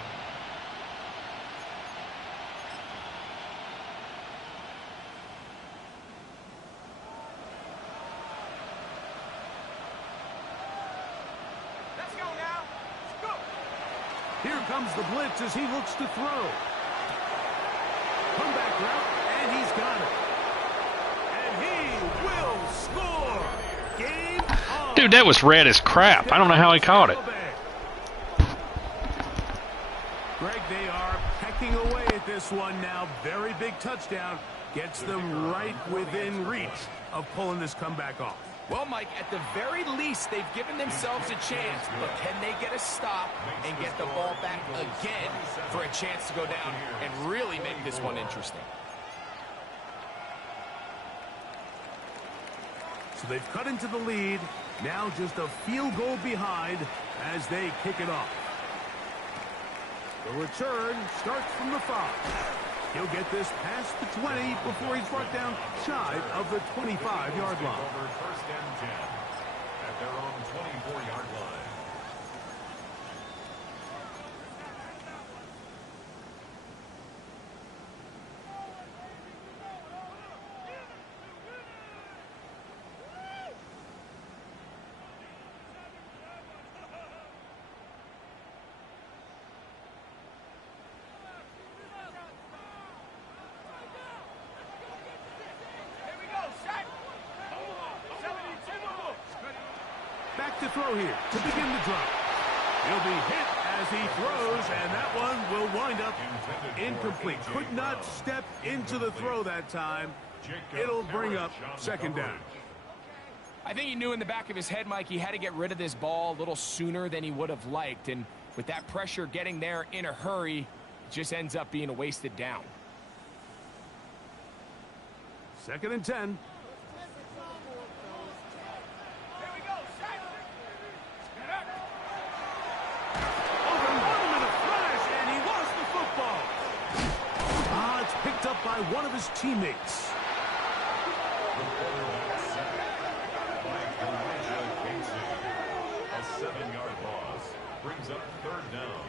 Here comes the blitz as he looks to throw. Comeback route, and he's got it. And he will score. Game on. Dude, that was red as crap. I don't know how he caught it. Greg, they are pecking away at this one now. Very big touchdown. Gets them right within reach of pulling this comeback off. Well, Mike, at the very least, they've given themselves a chance, but can they get a stop and get the ball back again for a chance to go down and really make this one interesting? So they've cut into the lead. Now just a field goal behind as they kick it off. The return starts from the 5. He'll get this past the 20 before he's brought down shy of the 25-yard line. Over 1st and 10 at their own 24-yard line. Back to throw here to begin the drive. He'll be hit as he throws, and that one will wind up incomplete. Could not step into the throw that time. It'll bring up 2nd down. I think he knew in the back of his head, Mike, he had to get rid of this ball a little sooner than he would have liked. And with that pressure getting there in a hurry, it just ends up being a wasted down. 2nd and 10. by one of his teammates. The quarterback sack by a 7-yard loss brings up 3rd down.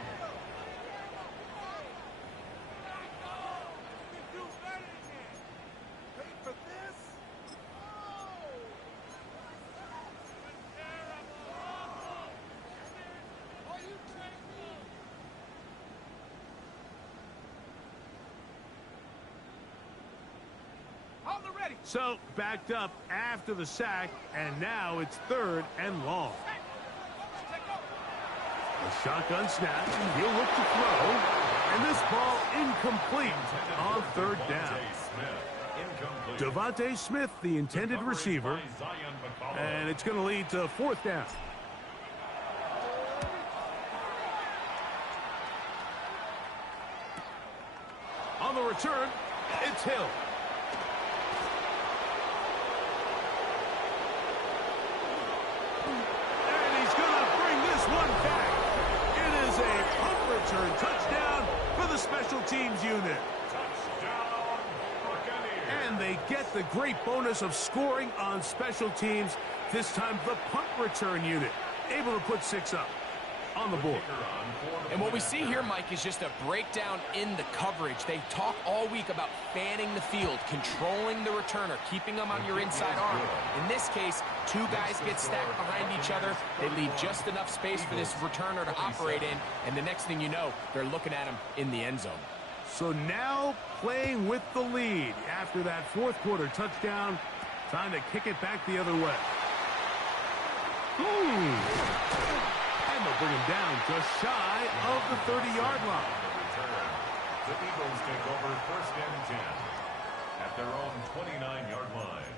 So, backed up after the sack, and now it's 3rd and long. A shotgun snap, he'll look to throw, and this ball incomplete on 3rd down. Devontae Smith, the intended receiver, and it's going to lead to 4th down. On the return, it's Hill. Return touchdown for the special teams unit. Touchdown, Buccaneers. And they get the great bonus of scoring on special teams. This time the punt return unit able to put 6 up on the board. And what we see here, Mike, is just a breakdown in the coverage. They talk all week about fanning the field, controlling the returner, keeping them on your inside arm. In this case, 2 guys get stacked behind each other. They leave just enough space for this returner to operate in, and the next thing you know, they're looking at him in the end zone. So now playing with the lead after that 4th quarter touchdown, time to kick it back the other way. And they'll bring him down just shy of the 30-yard line. The Eagles take over 1st and 10 at their own 29-yard line.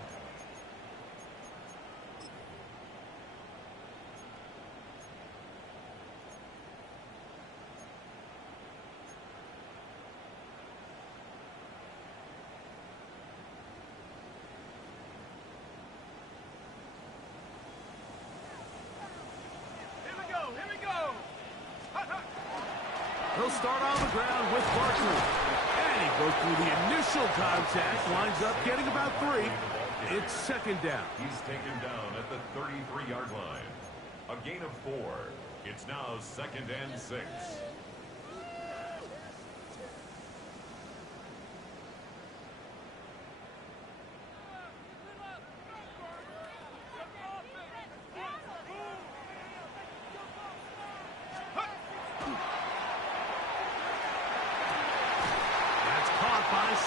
He'll start on the ground with Barkley. And he goes through the initial contact, winds up getting about 3. It's 2nd down. He's taken down at the 33-yard line. A gain of 4. It's now 2nd and 6.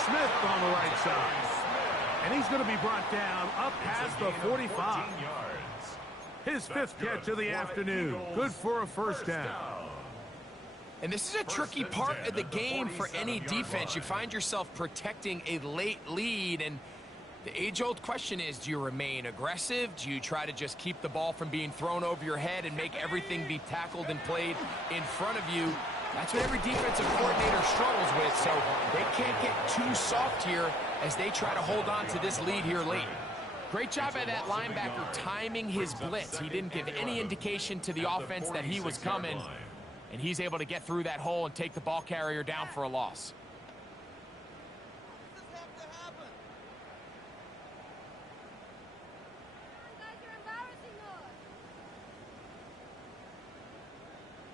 Smith on the right side. And he's going to be brought down up past the 45. His 5th catch of the afternoon. Good for a 1st down. And this is a tricky part of the game for any defense. You find yourself protecting a late lead, and the age-old question is, do you remain aggressive? Do you try to just keep the ball from being thrown over your head and make everything be tackled and played in front of you? That's what every defensive coordinator struggles with, so they can't get too soft here as they try to hold on to this lead here late. Great job by that linebacker timing his blitz. He didn't give any indication to the offense that he was coming, and he's able to get through that hole and take the ball carrier down for a loss.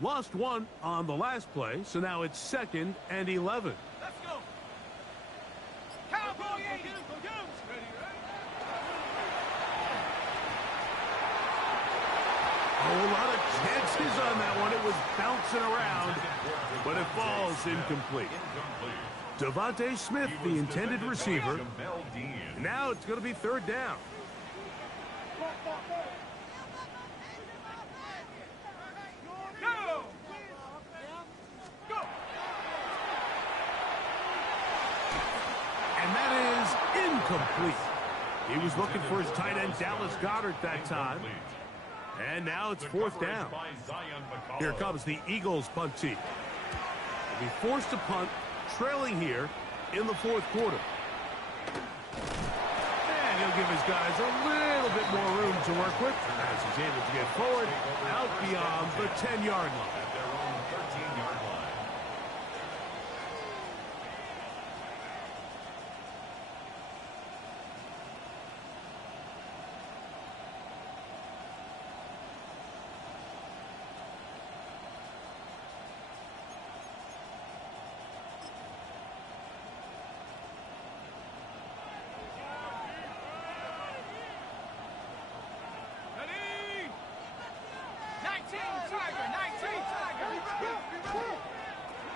Lost 1 on the last play, so now it's 2nd and 11. Let's go. Cowboy 80. A whole lot of chances on that one. It was bouncing around, but it falls incomplete. Devontae Smith, the intended receiver. Now it's going to be 3rd down. Complete. He was looking for his tight end, Dallas Goedert, that time. And now it's 4th down. Here comes the Eagles punt team. They'll be forced to punt, trailing here in the 4th quarter. And he'll give his guys a little bit more room to work with as he's able to get forward out beyond the 10-yard line. At their own 13-yard line.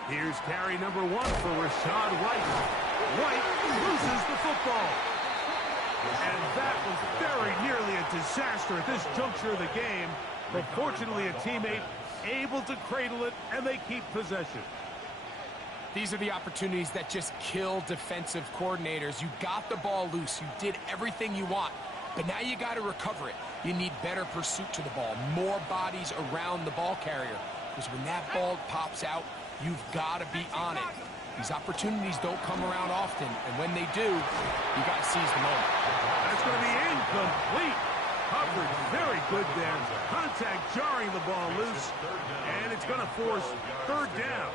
Here's carry number 1 for Rashad White. White loses the football. And that was very nearly a disaster at this juncture of the game. But fortunately, a teammate able to cradle it, and they keep possession. These are the opportunities that just kill defensive coordinators. You got the ball loose. You did everything you want. But now you got to recover it. You need better pursuit to the ball, more bodies around the ball carrier. Because when that ball pops out, you've got to be on it. These opportunities don't come around often, and when they do, you got to seize the moment. That's going to be incomplete. Coverage very good there. Contact jarring the ball loose, and it's going to force 3rd down.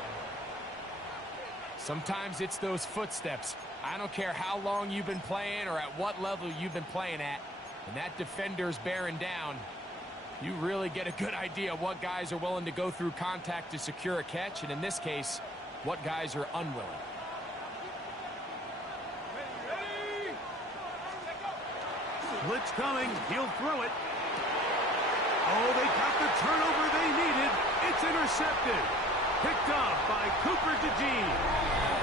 Sometimes it's those footsteps. I don't care how long you've been playing or at what level you've been playing at. When that defender's bearing down, you really get a good idea what guys are willing to go through contact to secure a catch, and in this case, what guys are unwilling. Blitz coming. He'll throw it. Oh, they got the turnover they needed. It's intercepted. Picked off by Cooper DeJean.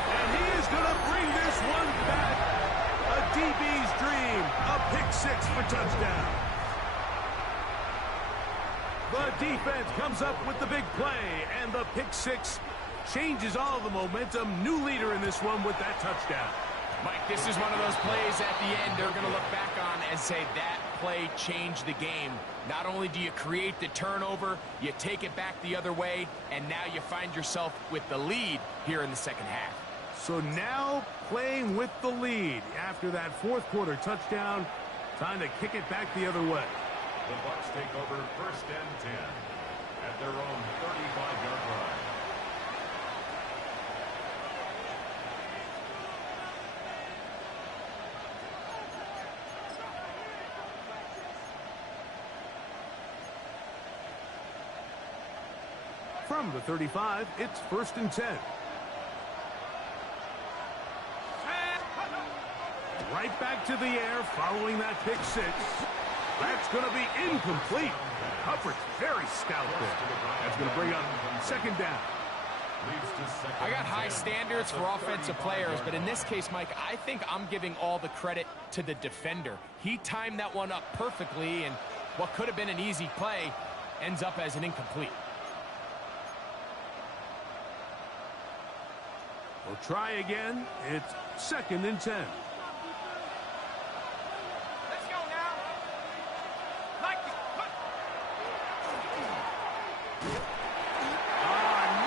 And he is going to bring this one back. A DB's dream. A pick 6 for touchdown. The defense comes up with the big play, and the pick 6 changes all the momentum. New leader in this one with that touchdown. Mike, this is one of those plays at the end they're going to look back on and say that play changed the game. Not only do you create the turnover, you take it back the other way, and now you find yourself with the lead here in the second half. So now playing with the lead after that 4th quarter touchdown. Time to kick it back the other way. The Bucs take over 1st and 10 at their own 35-yard line. From the 35, it's 1st and 10. Right back to the air following that pick 6. That's going to be incomplete. Coverage very stout there. That's going to bring up 2nd down. I got high standards for offensive players, but in this case, Mike, I think I'm giving all the credit to the defender. He timed that one up perfectly, and what could have been an easy play ends up as an incomplete. We'll try again. It's 2nd and 10. Let's go now. Like it.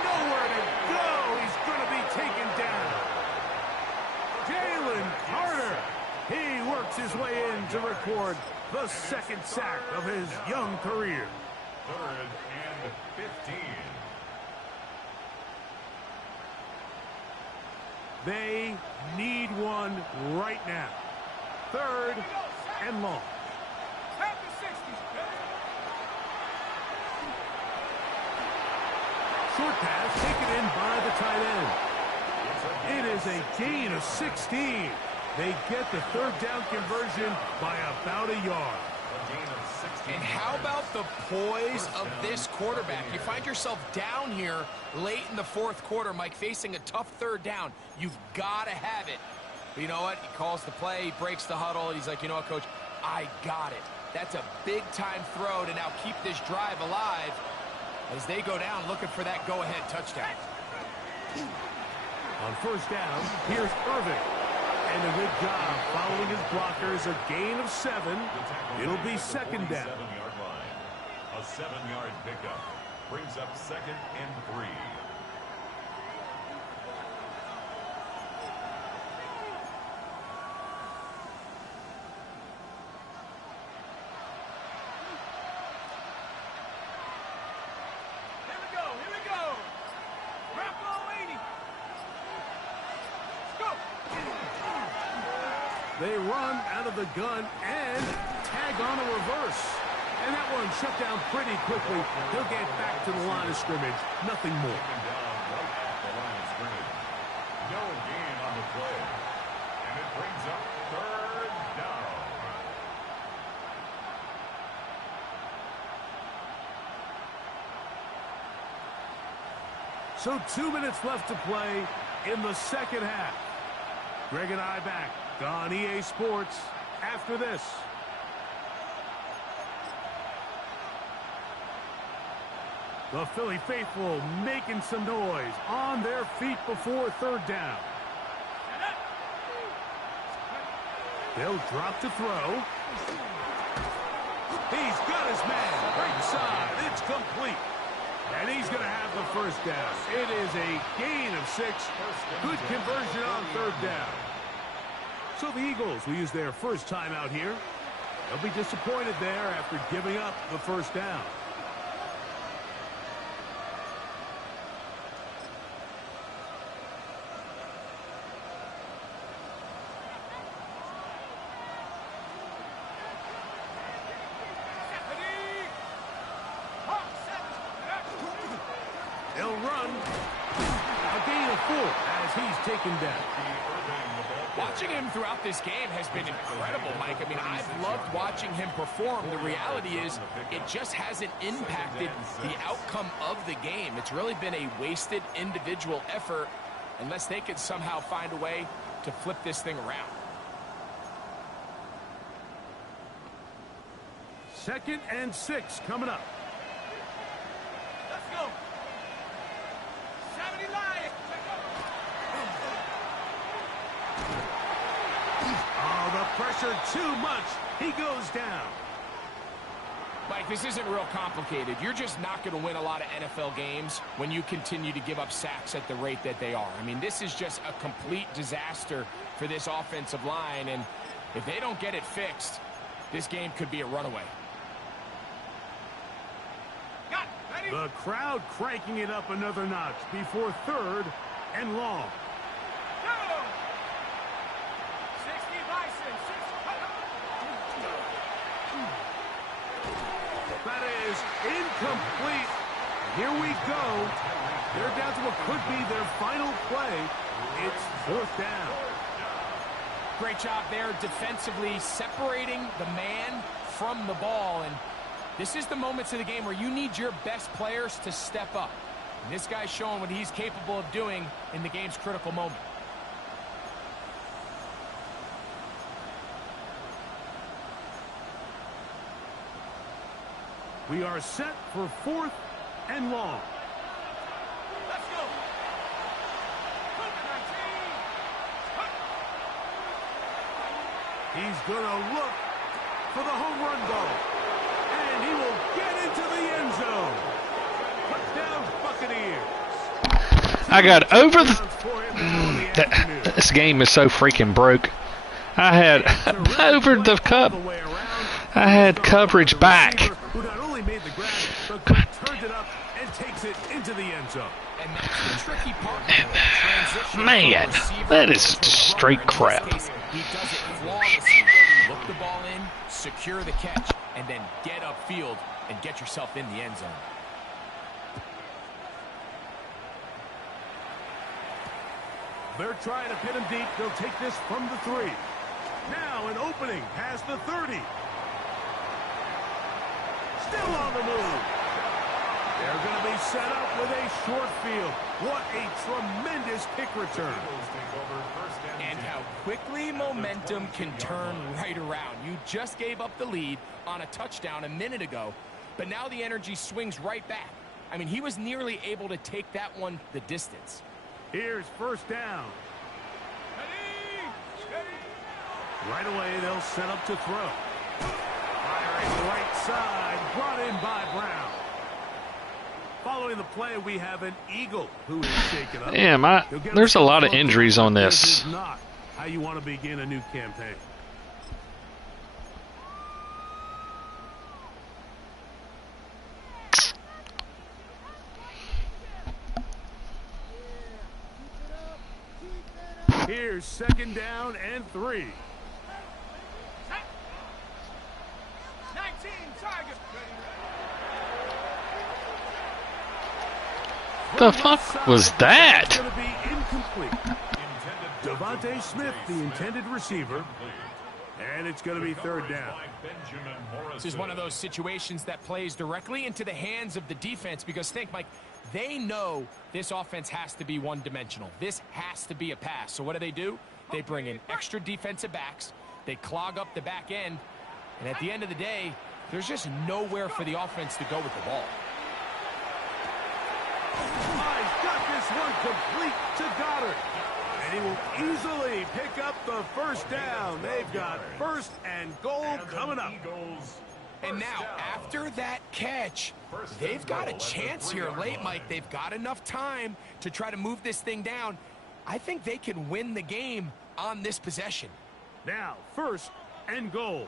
Nowhere to go. He's going to be taken down. Jalen Carter. He works his way in to record the 2nd sack of his young career. 3rd and 15. They need one right now. 3rd and long. Half the 60s. Short pass taken in by the tight end. It is a gain of 16. They get the 3rd down conversion by about a yard. And how about the poise of this quarterback? You find yourself down here late in the 4th quarter, Mike, facing a tough 3rd down. You've got to have it. But you know what? He calls the play, he breaks the huddle, and he's like, you know what, Coach? I got it. That's a big-time throw to now keep this drive alive as they go down looking for that go-ahead touchdown. On 1st down, here's Irving. And a good job following his blockers. A gain of 7. It'll be 2nd down. 7-yard line. A 7-yard pickup brings up 2nd and 3. Here we go. Wrap low 80. Let's go. They run out of the gun and tag on a reverse. And that one shut down pretty quickly. He'll get back to the line of scrimmage. Nothing more. Taken down right at the line of scrimmage. No gain on the play. And it brings up 3rd down. So 2 minutes left to play in the second half. Greg and I back on EA Sports after this. The Philly faithful making some noise on their feet before third down. They'll drop to throw. He's got his man. Right side. It's complete. And he's going to have the first down. It is a gain of 6. Good conversion on third down. So the Eagles will use their first time out here. They'll be disappointed there after giving up the first down. They'll run. A gain of 4 as he's taken down. Watching him throughout this game has been incredible, Mike. I mean, I've loved watching him perform. The reality is it just hasn't impacted the outcome of the game. It's really been a wasted individual effort unless they could somehow find a way to flip this thing around. 2nd and 6 coming up. Let's go. 70 Lions. Oh, the pressure too much. He goes down. Mike, this isn't real complicated. You're just not going to win a lot of NFL games when you continue to give up sacks at the rate that they are. I mean, this is just a complete disaster for this offensive line, and if they don't get it fixed, this game could be a runaway. The crowd cranking it up another notch before third and long. Go. 60 Bison. 6. That is incomplete. Here we go. They're down to what could be their final play. It's 4th down. Great job there defensively separating the man from the ball, and this is the moments of the game where you need your best players to step up. And this guy's showing what he's capable of doing in the game's critical moment. We are set for 4th and long. Let's go. He's going to look for the home run ball. And he will get into the end zone. Touchdown, Buccaneers. I got over the... This game is so freaking broke. I had over the cup. I had coverage back. Who not only made the grab, but turned it up and takes it into the end zone. And that's the tricky part. Man, that is straight crap. He does it flawlessly. Look the ball in, secure the catch, and then get upfield and get yourself in the end zone. They're trying to pin him deep. They'll take this from the 3. Now an opening past the 30. Still on the move. They're going to be set up with a short field. What a tremendous kick return. And how quickly momentum can turn right around. You just gave up the lead on a touchdown a minute ago, but now the energy swings right back. I mean, he was nearly able to take that one the distance. Here's 1st down. Right away, they'll set up to throw. Firing right side, brought in by Brown. Following the play, we have an Eagle who is shaken up. Damn, there's a lot of injuries on this. This is not how you want to begin a new campaign. Here's 2nd down and 3. 19 target. The fuck was that? Going to be incomplete. Devontae Smith, the intended receiver. And it's going to be third down. This is one of those situations that plays directly into the hands of the defense because think, Mike, they know this offense has to be one-dimensional. This has to be a pass. So what do? They bring in extra defensive backs. They clog up the back end. And at the end of the day, there's just nowhere for the offense to go with the ball. He's got this one complete to Goddard. And he will easily pick up the first down. They've got first and goal coming up. And now, after that catch, they've got a chance here late, Mike. They've got enough time to try to move this thing down. I think they can win the game on this possession. Now, first and goal.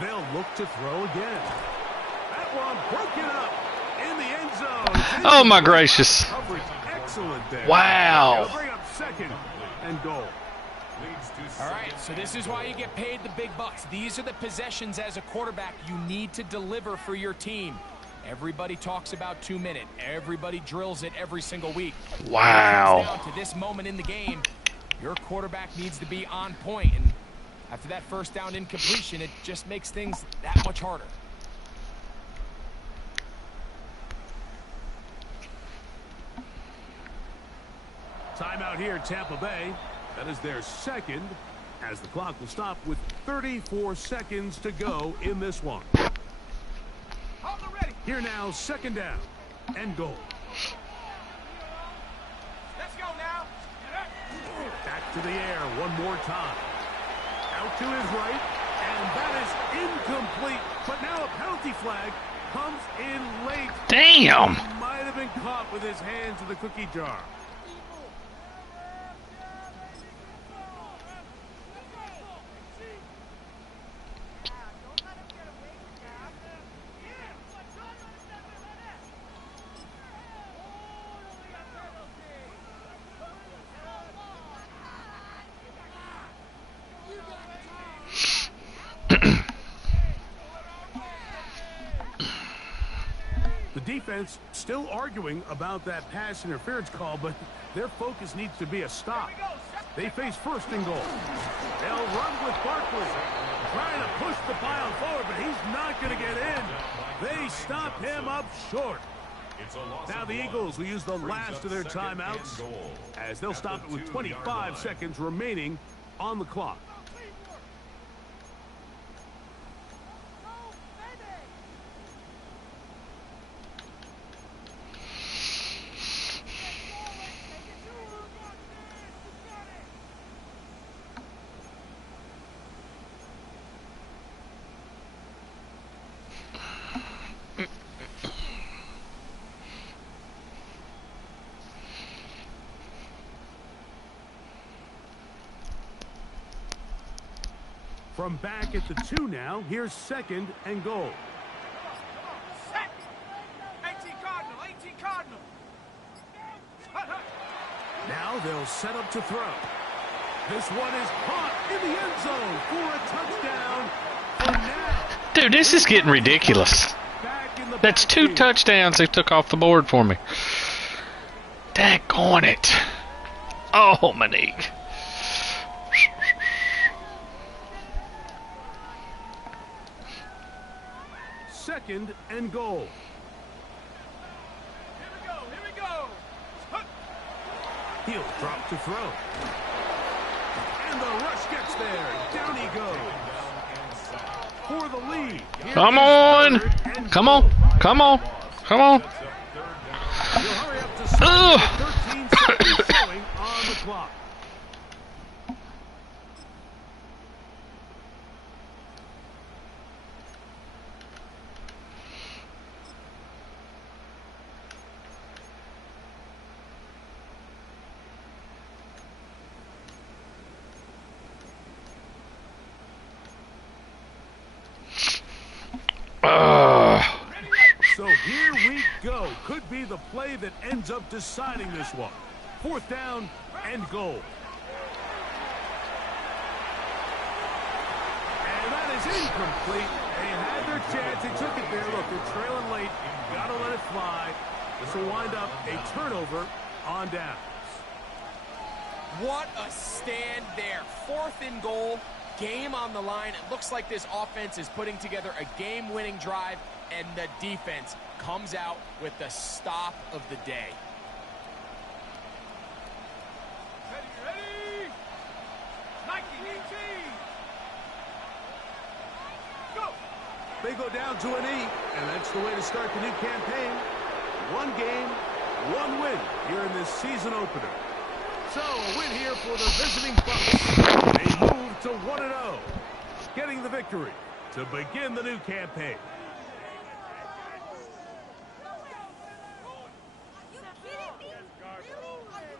They'll look to throw again. That one broken up in the end zone. Oh, my gracious. Excellent there. Wow. They'll bring up second and goal. All right, so this is why you get paid the big bucks. These are the possessions as a quarterback you need to deliver for your team. Everybody talks about 2-minute. Everybody drills it every single week. Wow. When it comes down to this moment in the game, your quarterback needs to be on point. And after that first down incompletion, it just makes things that much harder. Timeout here, Tampa Bay. That is their second, as the clock will stop with 34 seconds to go in this one. Here now, second down and goal. Let's go now. Back to the air one more time. Out to his right, and that is incomplete. But now a penalty flag comes in late. Damn. He might have been caught with his hands in the cookie jar. The defense still arguing about that pass interference call, but their focus needs to be a stop. They face first and goal. They'll run with Barkley, trying to push the pile forward, but he's not going to get in. They stop him up short. Now the Eagles will use the last of their timeouts as they'll stop it with 25 seconds remaining on the clock. From back at the 2 now, here's second and goal. Set. 18 Cardinal, 18 Cardinal. Now they'll set up to throw. This one is caught in the end zone for a touchdown. For now. Dude, this is getting ridiculous. That's 2 touchdowns they took off the board for me. Daggone it. Oh, Monique. Second and goal. Here we go. He'll drop to throw. And the rush gets there. Down he goes. For the lead. Come on. Come on. Come on. Come on. He'll hurry up to 13 seconds showing on the clock. So here we go. Could be the play that ends up deciding this one. Fourth down and goal. And that is incomplete. They had their chance. They took it there. Look, they're trailing late. Got to let it fly. This will wind up a turnover on downs. What a stand there. 4th and goal, game on the line. It looks like this offense is putting together a game-winning drive, and the defense comes out with the stop of the day. Ready. 1918. Go. They go down to an E, and that's the way to start the new campaign. 1 game, 1 win here in this season opener. So, a win here for the visiting Bucs. They move to 1-0, getting the victory to begin the new campaign.